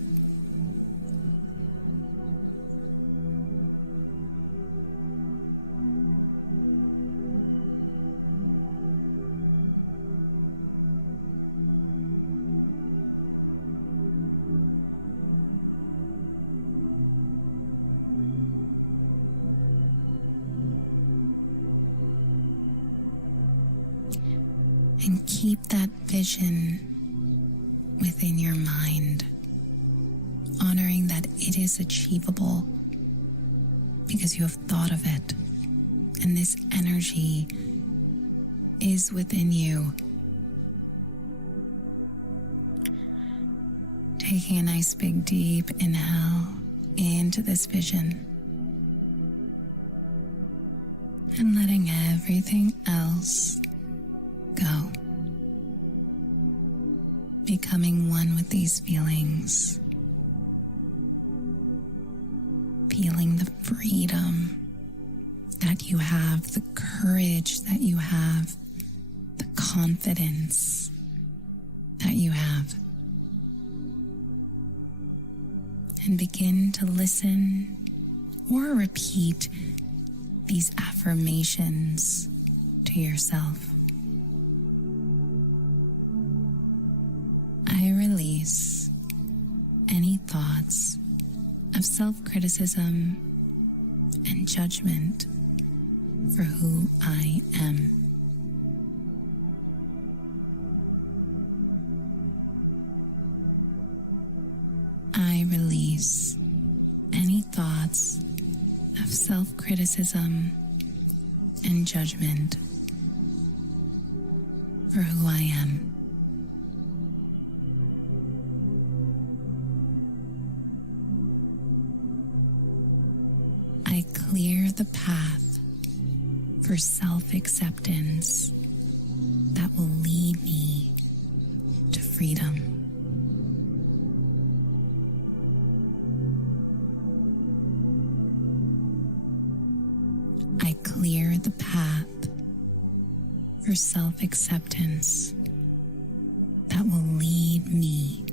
And keep that vision within your mind, honoring that it is achievable because you have thought of it. And this energy is within you. Taking a nice big deep inhale into this vision and letting everything else go. Becoming one with these feelings. Feeling the freedom that you have, the courage that you have, the confidence that you have. And begin to listen or repeat these affirmations to yourself. I release any thoughts of self-criticism and judgment for who I am. I release any thoughts of self-criticism and judgment for who I am. I clear the path for self-acceptance that will lead me to freedom. I clear the path for self-acceptance that will lead me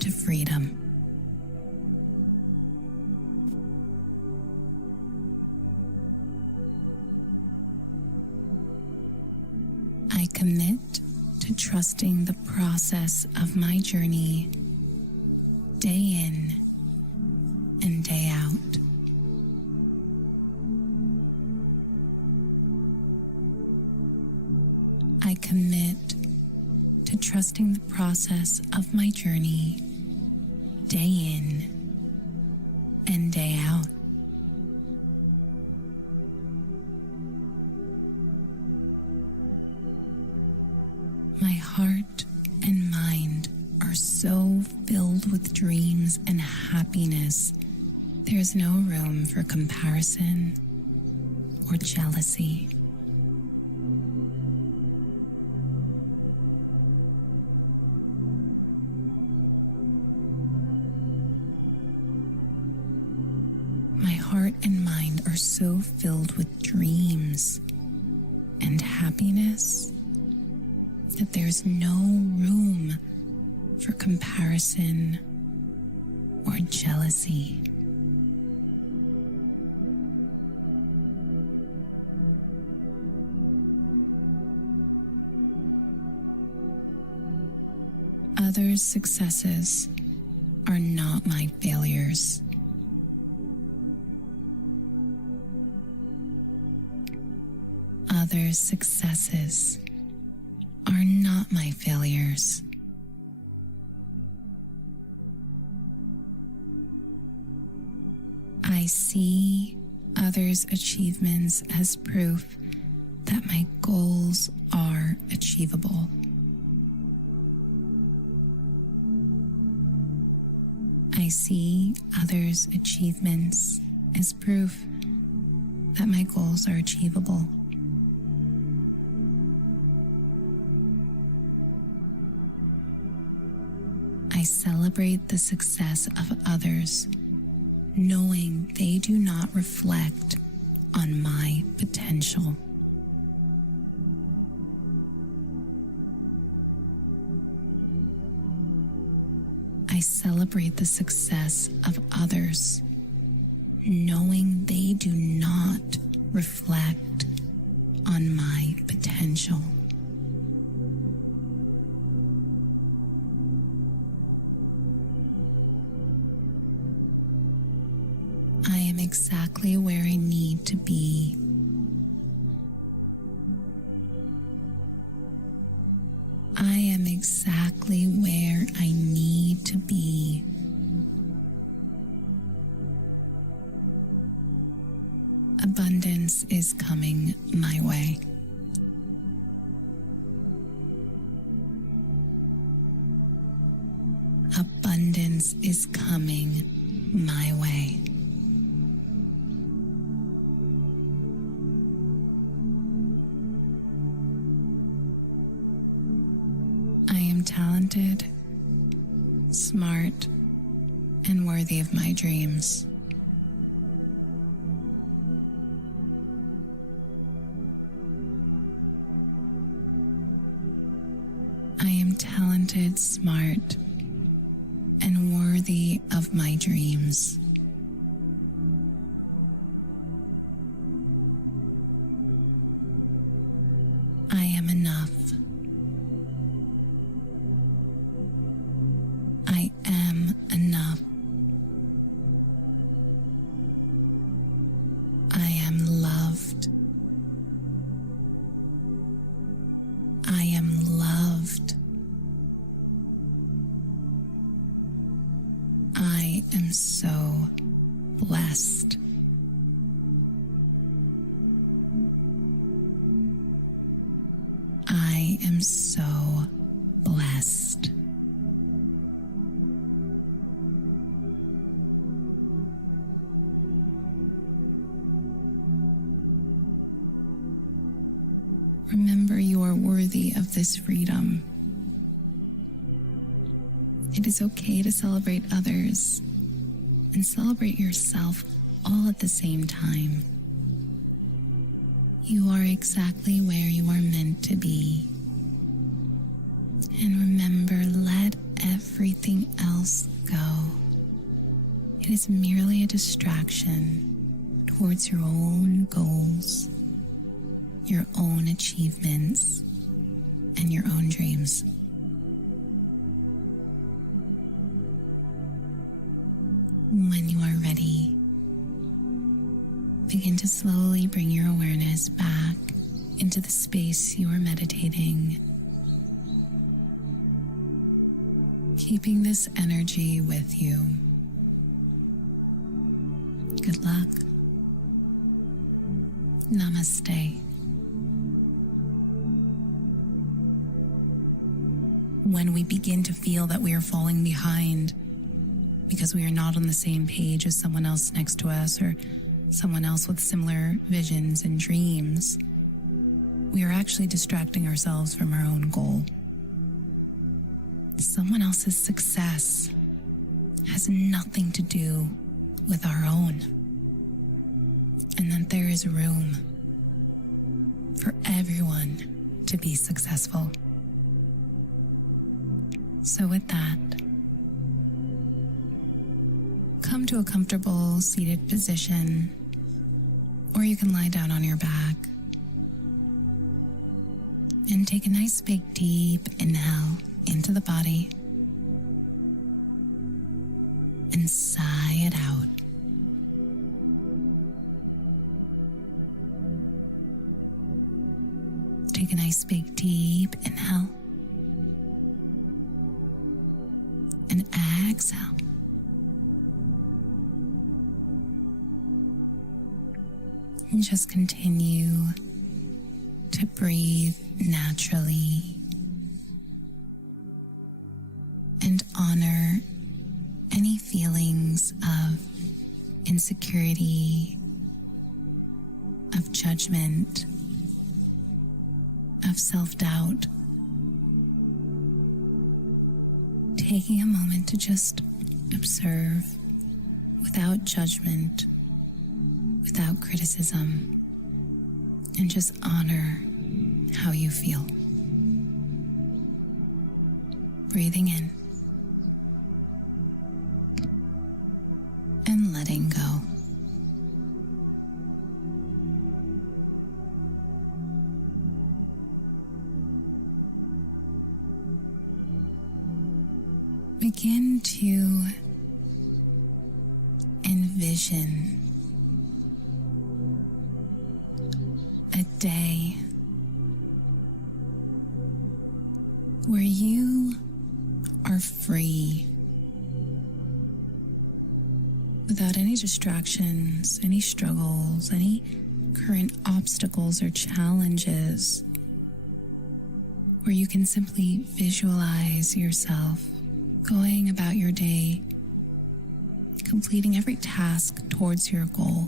to freedom. I commit to trusting the process of my journey day in and day out. I commit to trusting the process of my journey day in and day out. My heart and mind are so filled with dreams and happiness, there's no room for comparison or jealousy. My heart and mind are so filled with dreams and happiness that there's no room for comparison or jealousy. Others' successes are not my failures. Others' successes are not my failures. I see others' achievements as proof that my goals are achievable. I see others' achievements as proof that my goals are achievable. celebrate the success of others, knowing they do not reflect on my potential. I celebrate the success of others, knowing they do not reflect on my potential. I am exactly where I need to be. I am exactly where I need to be. Abundance is coming my way. Abundance is coming my way. I am talented, smart, and worthy of my dreams. I am talented, smart, and worthy of my dreams. I am enough. I am enough. I am loved. I am loved. I am so blessed. I am so blessed. Remember, you are worthy of this freedom. It is okay to celebrate others and celebrate yourself all at the same time. You are exactly where you are meant to be. And remember, let everything else go. It is merely a distraction towards your own goals, your own achievements, and your own dreams. When you are ready, begin to slowly bring your awareness back into the space you are meditating, keeping this energy with you. Good luck. Namaste. When we begin to feel that we are falling behind because we are not on the same page as someone else next to us or someone else with similar visions and dreams, we are actually distracting ourselves from our own goal. Someone else's success has nothing to do with our own, and that there is room for everyone to be successful. So with that, come to a comfortable seated position, or you can lie down on your back and take a nice big deep inhale into the body and sigh it out. Take a nice big deep inhale and exhale. And just continue to breathe naturally and honor any feelings of insecurity, of judgment, of self-doubt. taking a moment to just observe without judgment, without criticism, and just honor how you feel. Breathing in and letting go. Begin to envision a day where you are free, without any distractions, any struggles, any current obstacles or challenges, where you can simply visualize yourself going about your day, completing every task towards your goal.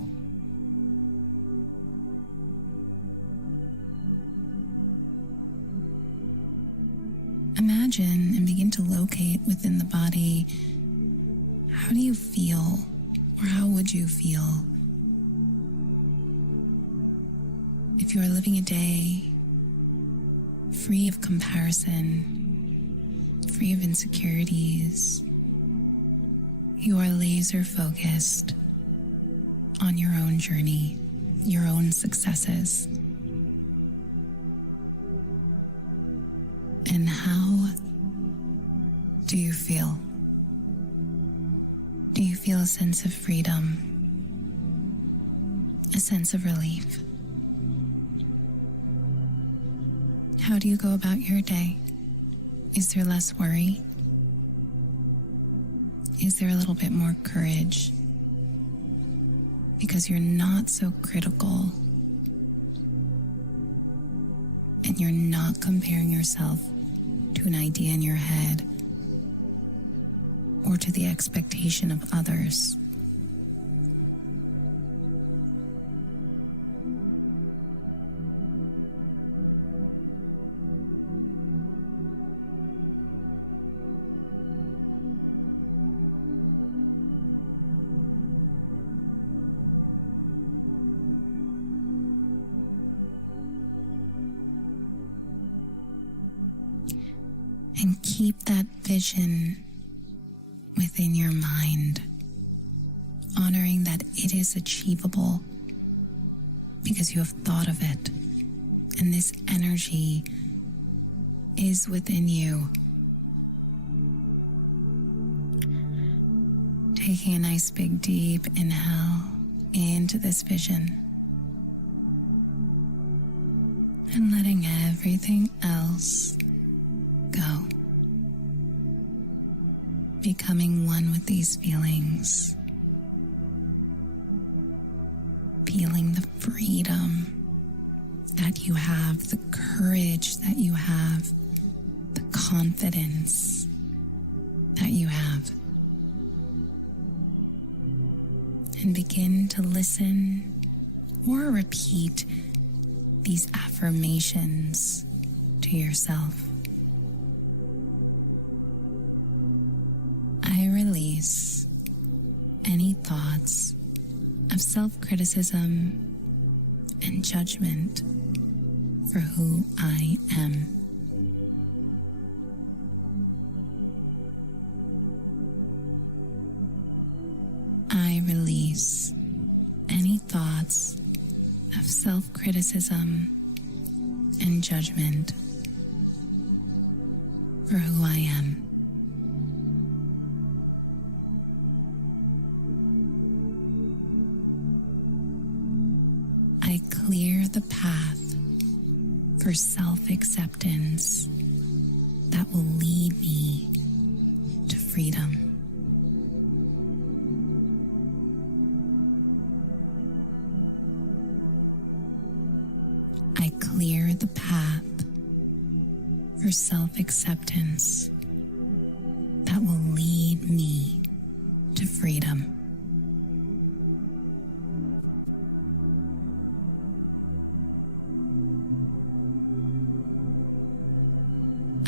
Imagine and begin to locate within the body, how do you feel, or how would you feel if you are living a day free of comparison, free of insecurities? You are laser focused on your own journey, your own successes. And how do you feel? Do you feel a sense of freedom? A sense of relief? How do you go about your day? Is there less worry? Is there a little bit more courage? Because you're not so critical and you're not comparing yourself to an idea in your head or to the expectation of others. And keep that vision within your mind, honoring that it is achievable because you have thought of it, and this energy is within you. Taking a nice big deep inhale into this vision and letting everything else go. Becoming one with these feelings. Feeling the freedom that you have, the courage that you have, the confidence that you have. And begin to listen or repeat these affirmations to yourself. I release any thoughts of self-criticism and judgment for who I am. I release any thoughts of self-criticism and judgment for who I am. I clear the path for self-acceptance that will lead me to freedom. I clear the path for self-acceptance that will lead me to freedom.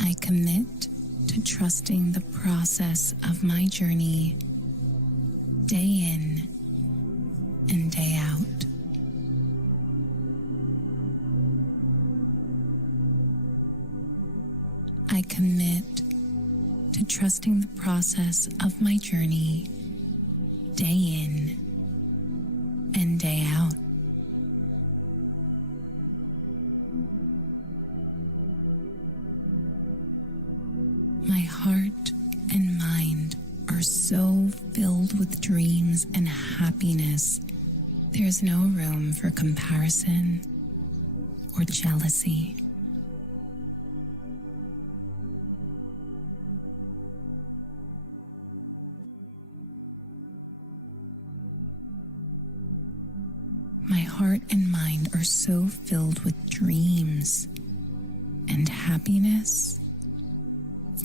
I commit to trusting the process of my journey day in and day out. I commit to trusting the process of my journey day in and day out. My heart and mind are so filled with dreams and happiness, there is no room for comparison or jealousy. My heart and mind are so filled with dreams and happiness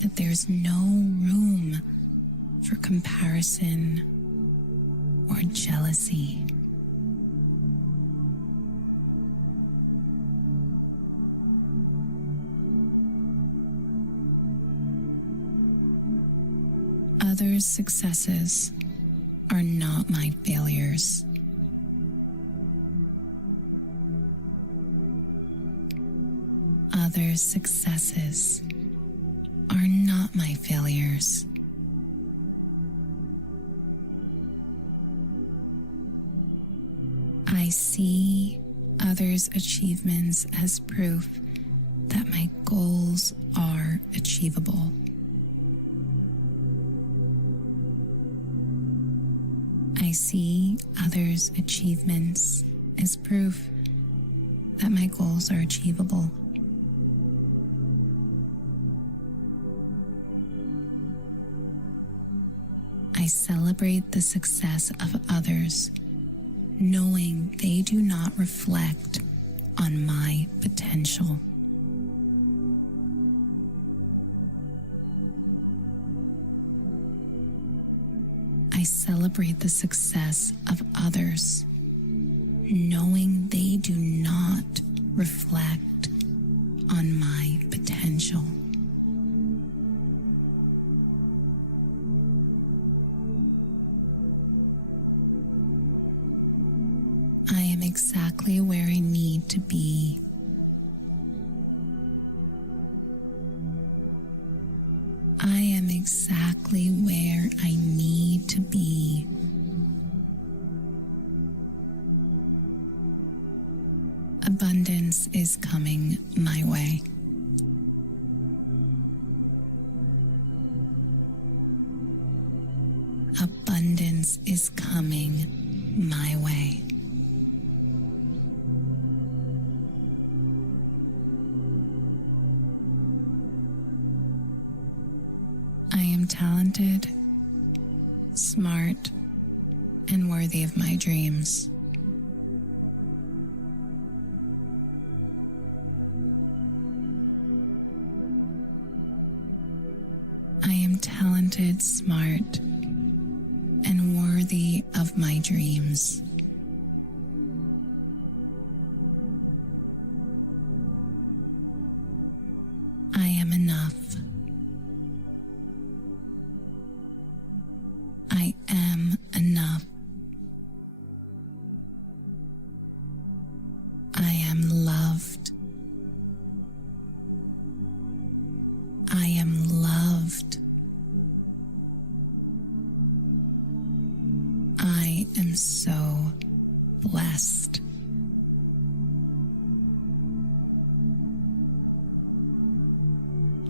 that there's no room for comparison or jealousy. Others' successes are not my failures. Others' successes are not my failures. I see others' achievements as proof that my goals are achievable. I see others' achievements as proof that my goals are achievable. I celebrate the success of others, knowing they do not reflect on my potential. I celebrate the success of others, knowing they do not reflect on my potential. I am exactly where I need to be. I am exactly where I need to be. Abundance is coming my way. Abundance is coming my way. I am talented, smart, and worthy of my dreams. I am talented, smart, and worthy of my dreams. I am enough. I am enough. I am loved. I am loved. I am so blessed.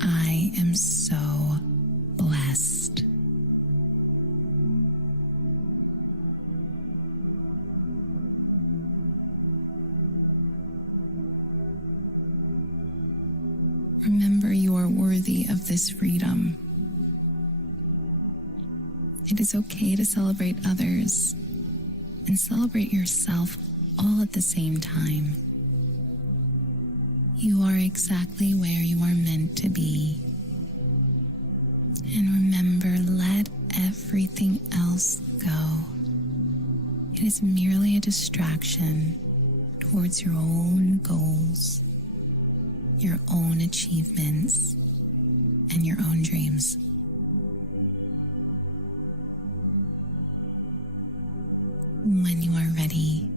I am so blessed. Remember, you are worthy of this freedom. It is okay to celebrate others and celebrate yourself all at the same time. You are exactly where you are meant to be. And remember, let everything else go. It is merely a distraction towards your own goals, your own achievements, and your own dreams. When you are ready,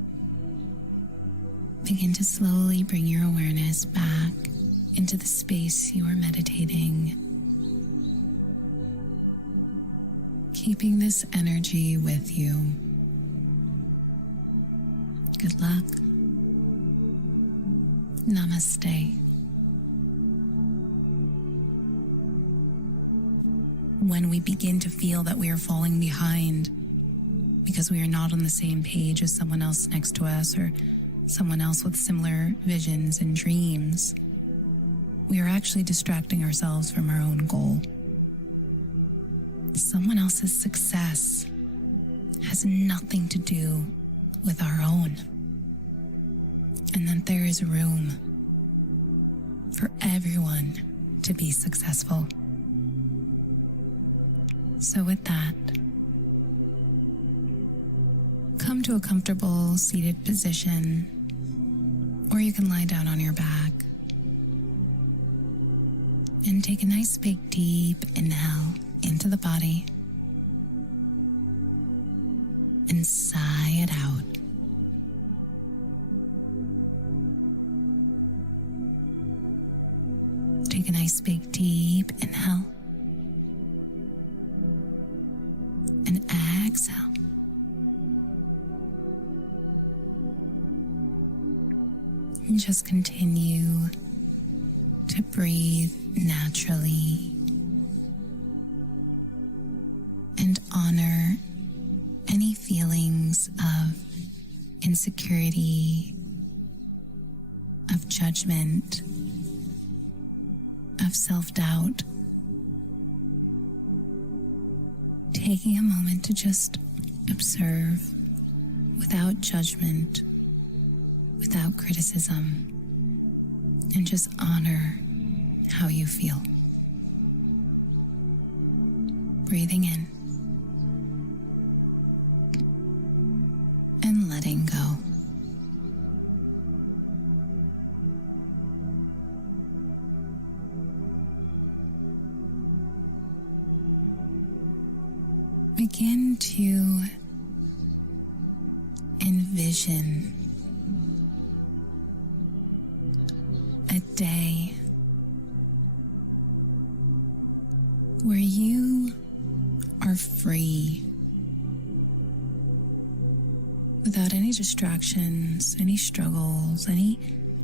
begin to slowly bring your awareness back into the space you are meditating, keeping this energy with you. Good luck. Namaste. When we begin to feel that we are falling behind because we are not on the same page as someone else next to us or someone else with similar visions and dreams, we are actually distracting ourselves from our own goal. Someone else's success has nothing to do with our own, and that there is room for everyone to be successful. So with that, come to a comfortable seated position, or you can lie down on your back and take a nice big deep inhale into the body and sigh it out. Take a nice big deep inhale and exhale. And just continue to breathe naturally and honor any feelings of insecurity, of judgment, of self-doubt. Taking a moment to just observe without judgment, without criticism, and just honor how you feel. Breathing in and letting go. Begin to envision a day where you are free, without any distractions, any struggles, any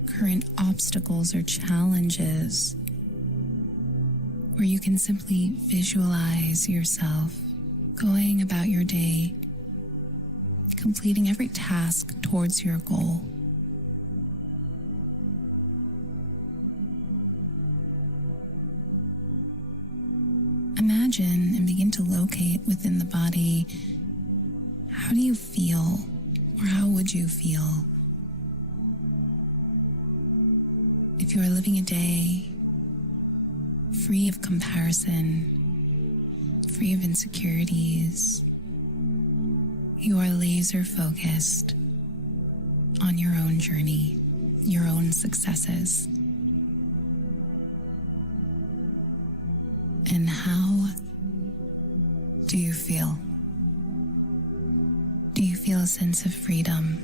current obstacles or challenges, where you can simply visualize yourself going about your day, completing every task towards your goal. Imagine and begin to locate within the body, how do you feel, or how would you feel if you are living a day free of comparison, free of insecurities? You are laser focused on your own journey, your own successes. And how do you feel? Do you feel a sense of freedom?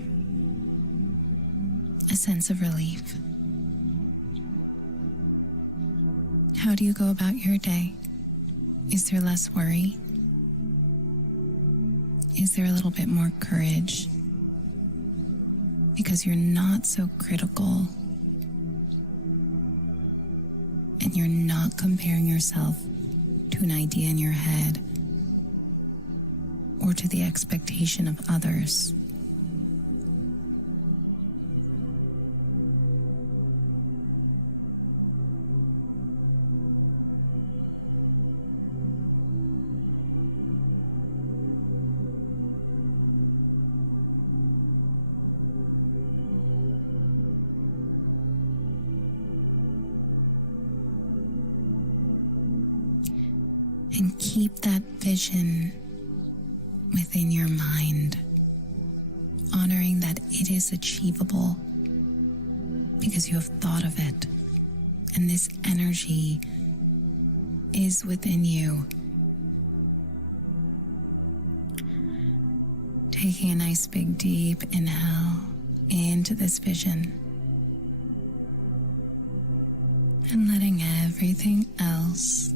A sense of relief? How do you go about your day? Is there less worry? Is there a little bit more courage? Because you're not so critical and you're not comparing yourself to an idea in your head or to the expectation of others. And keep that vision within your mind, honoring that it is achievable because you have thought of it. And this energy is within you. Taking a nice big deep inhale into this vision and letting everything else